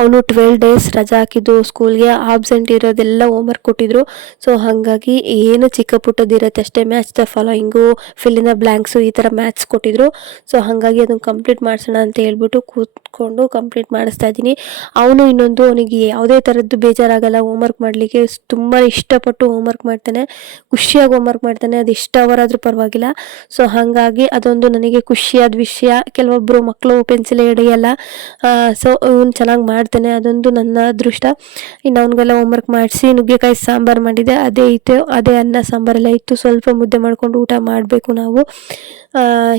ಅವನು ಟ್ವೆಲ್ ಡೇಸ್ ರಜಾ ಹಾಕಿದ್ದು ಸ್ಕೂಲ್ಗೆ ಆಬ್ಸೆಂಟ್ ಇರೋದೆಲ್ಲ ಹೋಮ್ವರ್ಕ್ ಕೊಟ್ಟಿದ್ರು. ಸೊ ಹಾಗಾಗಿ ಏನು ಚಿಕ್ಕ ಪುಟ್ಟದಿರುತ್ತೆ ಅಷ್ಟೇ. Match the following fill in blanks ಈ ಥರ ಮ್ಯಾಥ್ಸ್ ಕೊಟ್ಟಿದ್ರು. ಸೊ ಹಾಗಾಗಿ ಅದನ್ನು ಕಂಪ್ಲೀಟ್ ಮಾಡಿಸೋಣ ಅಂತ ಹೇಳ್ಬಿಟ್ಟು ಕೂತ್ಕೊಂಡು ಕಂಪ್ಲೀಟ್ ಮಾಡಿಸ್ತಾ ಇದ್ದೀನಿ. ಅವನು ಇನ್ನೊಂದು ಅವನಿಗೆ ಯಾವುದೇ ಥರದ್ದು ಬೇಜಾರಾಗಲ್ಲ. ಹೋಮ್ವರ್ಕ್ ಮಾಡಲಿಕ್ಕೆ ತುಂಬ ಇಷ್ಟಪಟ್ಟು ಹೋಮ್ವರ್ಕ್ ಮಾಡ್ತಾನೆ. ಖುಷಿಯಾಗಿ ಹೋಮ್ವರ್ಕ್ ಮಾಡ್ತಾನೆ. ಅದು ಎಷ್ಟು ಅವರಾದರೂ ಪರವಾಗಿಲ್ಲ. ಸೊ ಹಾಗಾಗಿ ಅದೊಂದು ನನಗೆ ಖುಷಿಯಾದ ವಿಷಯ. ಕೆಲವೊಬ್ಬರು ಮಕ್ಕಳು ಪೆನ್ಸಿಲ್ ಹಿಡಿಯಲ್ಲ ಸೊ ಅವ್ನು ಚೆನ್ನಾಗಿ ಮಾಡ್ತಾನೆ. ಅದೊಂದು ನನ್ನ ಅದೃಷ್ಟ. ಇನ್ನು ಅವ್ನಿಗೆಲ್ಲ ಹೋಮ್ವರ್ಕ್ ಮಾಡಿಸಿ ನುಗ್ಗೆಕಾಯಿ ಸಾಂಬಾರು ಮಾಡಿದೆ. ಅದೇ ಇತ್ತು ಅದೇ ಅನ್ನ ಸಾಂಬಾರೆಲ್ಲ ಇತ್ತು. ಸ್ವಲ್ಪ ಮುದ್ದೆ ಮಾಡಿಕೊಂಡು ಊಟ ಮಾಡಬೇಕು ನಾವು.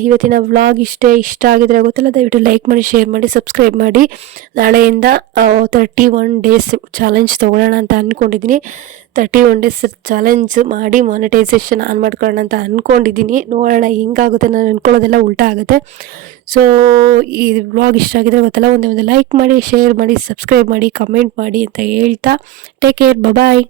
ಇವತ್ತಿನ ವ್ಲಾಗ್ ಇಷ್ಟೇ, ಇಷ್ಟ ಆಗಿದ್ರೆ ಗೊತ್ತಲ್ಲ, ದಯವಿಟ್ಟು ಲೈಕ್ ಮಾಡಿ ಶೇರ್ ಮಾಡಿ ಸಬ್ಸ್ಕ್ರೈಬ್ ಮಾಡಿ. ನಾಳೆಯಿಂದ ತರ್ಟಿ ಒನ್ ಡೇಸ್ ಚಾಲೆಂಜ್ ತೊಗೊಳ್ಳೋಣ ಅಂತ ಅಂದ್ಕೊಂಡಿದ್ದೀನಿ ತರ್ಟಿ ಒನ್ ಡೇಸ್ ಚಾಲೆಂಜ್ ಮಾಡಿ ಮಾನಿಟೈಸೇಷನ್ ಆನ್ ಮಾಡ್ಕೊಳ್ಳೋಣ ಅಂತ ಅಂದ್ಕೊಂಡಿದ್ದೀನಿ ನೋಡೋಣ ಹೆಂಗಾಗುತ್ತೆ ನಾನು ಅಂದ್ಕೊಳ್ಳೋದೆಲ್ಲ ಉಲ್ಟಾ ಆಗುತ್ತೆ. ಸೊ ಈ ಬ್ಲಾಗ್ ಇಷ್ಟ ಆಗಿದ್ರೆ ಗೊತ್ತಲ್ಲ, ಒಂದೇ ಒಂದು ಲೈಕ್ ಮಾಡಿ ಶೇರ್ ಮಾಡಿ ಸಬ್ಸ್ಕ್ರೈಬ್ ಮಾಡಿ ಕಮೆಂಟ್ ಮಾಡಿ ಅಂತ ಹೇಳ್ತಾ ಟೇಕ್ ಕೇರ್ ಬಾಯ್